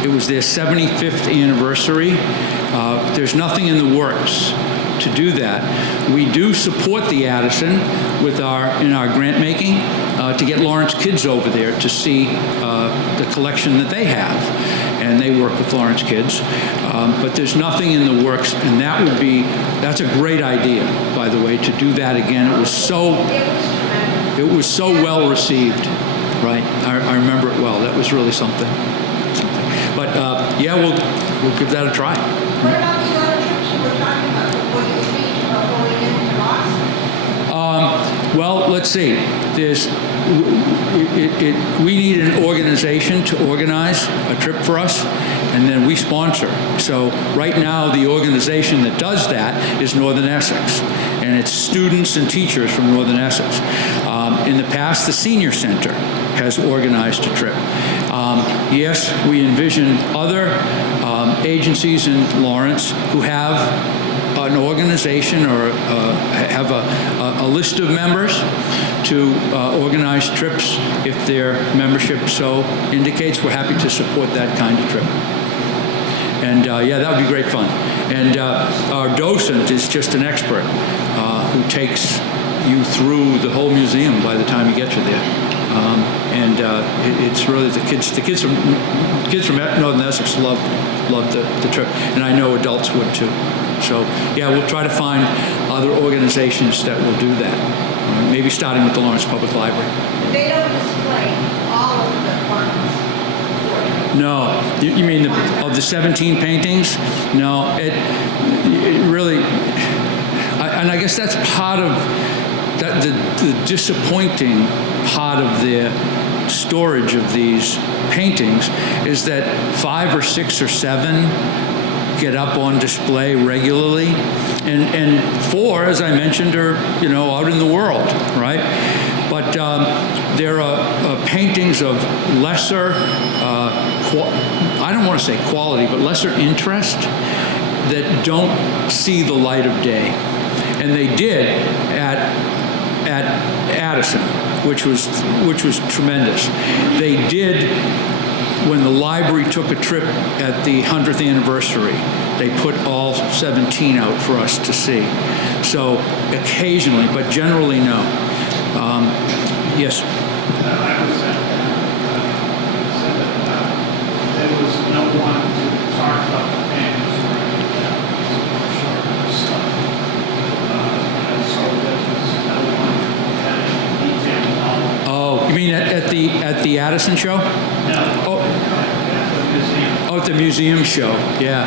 It was their 75th anniversary. There's nothing in the works to do that. We do support the Addison in our grant making to get Lawrence kids over there to see the collection that they have, and they work with Lawrence kids. But there's nothing in the works, and that's a great idea, by the way, to do that again. It was so well received, right? I remember it well. That was really something. But yeah, we'll give that a try. What about the other trips you were talking about? What do you think about going into Boston? Well, let's see. We need an organization to organize a trip for us, and then we sponsor. So right now, the organization that does that is Northern Essex, and it's students and teachers from Northern Essex. In the past, the Senior Center has organized a trip. Yes, we envision other agencies in Lawrence who have an organization or have a list of members to organize trips if their membership so indicates. We're happy to support that kind of trip. And yeah, that would be great fun. And our docent is just an expert who takes you through the whole museum by the time you get to there. It's really the kids from Northern Essex love the trip, and I know adults would too. So yeah, we'll try to find other organizations that will do that. Maybe starting with the Lawrence Public Library. They don't display all of the funds. No, you mean of the 17 paintings? No, it really, and I guess that's part of that. The disappointing part of their storage of these paintings is that 5 or 6 or 7 get up on display regularly, and 4, as I mentioned, are out in the world, right? But there are paintings of lesser, I don't want to say quality, but lesser interest that don't see the light of day, and they did at Addison, which was tremendous. They did. When the library took a trip at the 100th anniversary, they put all 17 out for us to see. So occasionally, but generally no. Yes? I was at that. There was no one to talk about the paintings or anything like that. It was short stuff. So there was no one that detailed all. Oh, you mean at the Addison show? No. Oh. At the museum. Oh, at the museum show, yeah.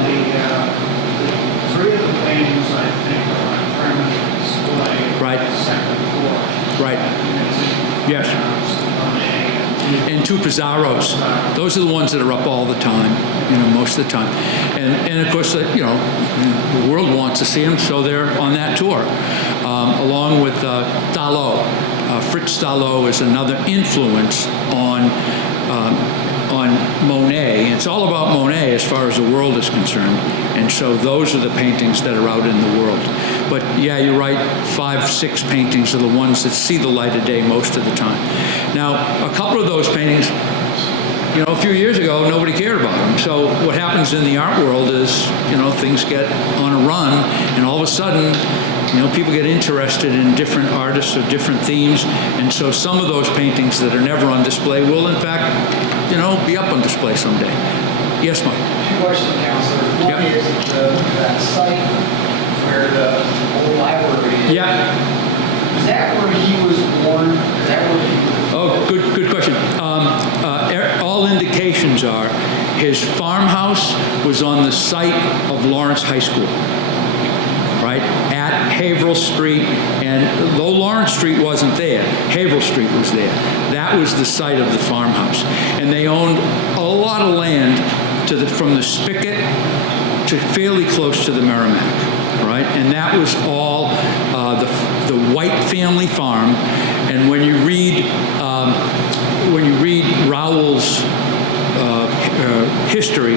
The 3 of the paintings, I think, are on permanent display. Right. On the second floor. Right. Yes. Monet. And 2 Pissarros. Those are the ones that are up all the time, most of the time. And of course, the world wants to see them, so they're on that tour, along with Dalot. Fritz Dalot is another influence on Monet. It's all about Monet as far as the world is concerned. And so those are the paintings that are out in the world. But yeah, you're right, 5, 6 paintings are the ones that see the light of day most of the time. Now, a couple of those paintings, a few years ago, nobody cared about them. So what happens in the art world is, things get on a run, and all of a sudden, people get interested in different artists or different themes, and so some of those paintings that are never on display will, in fact, be up on display someday. Yes, Mike? 2 questions, Counselor. One is that site where the old library is. Yeah. Is that where he was born? Is that where he was? Oh, good question. All indications are his farmhouse was on the site of Lawrence High School, right, at Haverhill Street, and though Lawrence Street wasn't there, Haverhill Street was there. That was the site of the farmhouse. And they owned a lot of land from the Spigot to fairly close to the Merrimack, right? And that was all the White family farm. And when you read Rowell's history,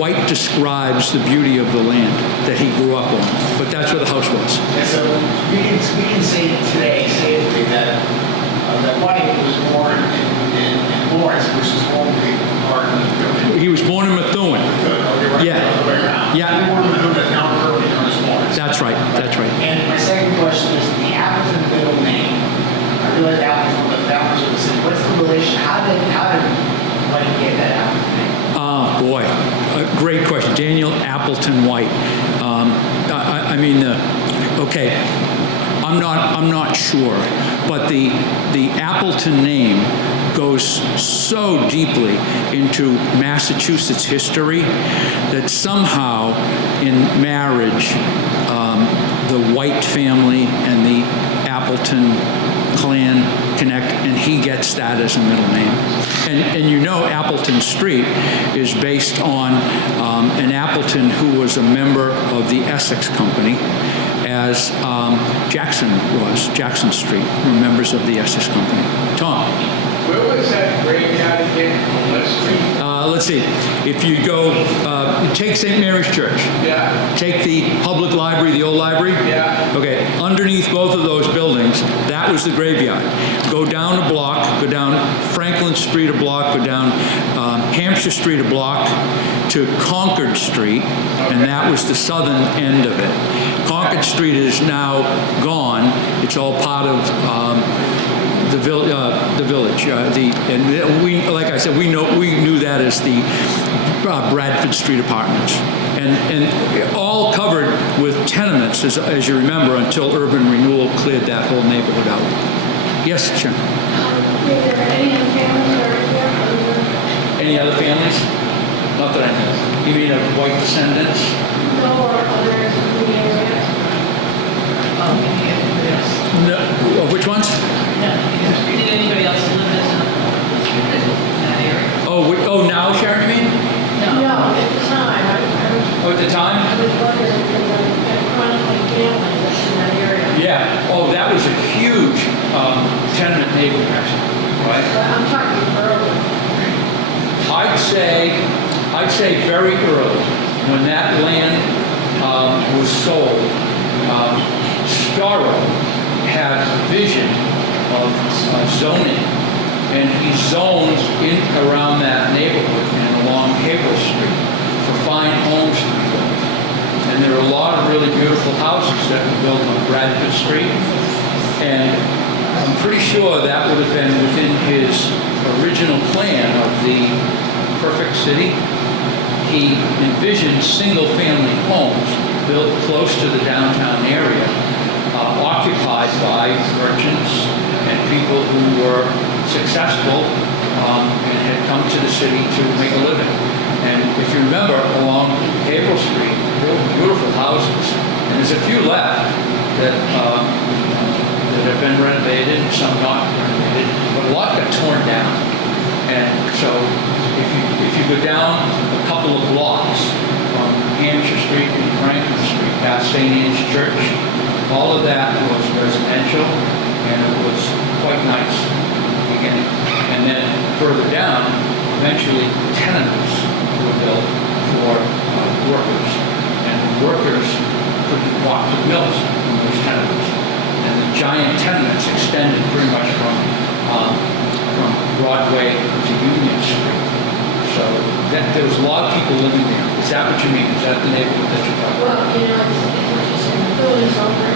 White describes the beauty of the land that he grew up on, but that's where the house was. And so we can say today, safely, that White was born in Lawrence, which is formerly part of the. He was born in Methuen. Yeah. Yeah. He was born in Methuen, that's now currently known as Lawrence. That's right. That's right. And my second question is the Appleton middle name. I realize Appleton's one of the founders of the city. What's the relation? How did White get that Appleton name? Oh, boy. Great question. Daniel Appleton White. Okay, I'm not sure, but the Appleton name goes so deeply into Massachusetts history that somehow in marriage, the White family and the Appleton clan connect, and he gets that as a middle name. And you know Appleton Street is based on an Appleton who was a member of the Essex Company, as Jackson Street were members of the Essex Company. Tom? Where was that graveyard again? On what street? Let's see. If you go, take St. Mary's Church. Yeah. Take the public library, the old library. Yeah. Okay, underneath both of those buildings, that was the graveyard. Go down a block, go down Franklin Street a block, go down Hampshire Street a block to Concord Street, and that was the southern end of it. Concord Street is now gone. It's all part of the village. And we, like I said, we knew that as the Bradford Street Apartments, and all covered with tenements, as you remember, until urban renewal cleared that whole neighborhood out. Yes, Sharon. Were there any other families already there? Any other families? Not that I know. You mean of White descendants? No, or others in the area? No. Which ones? Did anybody else live in that area? Oh, now, Sharon, you mean? No, at the time, Oh, at the time? I was wondering if there was a chronicling family that's in that area. Yeah. Oh, that was a huge tenement neighborhood, right? But I'm talking early. I'd say very early, when that land was sold, Storrow had vision of zoning, and he zoned in around that neighborhood and along Haverhill Street for fine homes to be built. And there are a lot of really beautiful houses that were built on Bradford Street, and I'm pretty sure that would have been within his original plan of the perfect city. He envisioned single-family homes built close to the downtown area, occupied by merchants and people who were successful and had come to the city to make a living. And if you remember, along Haverhill Street, there were beautiful houses, and there's a few left that have been renovated, some not renovated, but a lot got torn down. And so if you go down a couple of blocks from Hampshire Street and Franklin Street past St. Anne's Church, all of that was residential, and it was quite nice in the beginning. And then further down, eventually tenements were built for workers, and workers could walk to the mills in those tenements. And the giant tenements extended pretty much from Broadway to Union Street. So there was a lot of people living there. Is that what you mean? Is that the neighborhood that you're talking about? Well, it's interesting. The building's over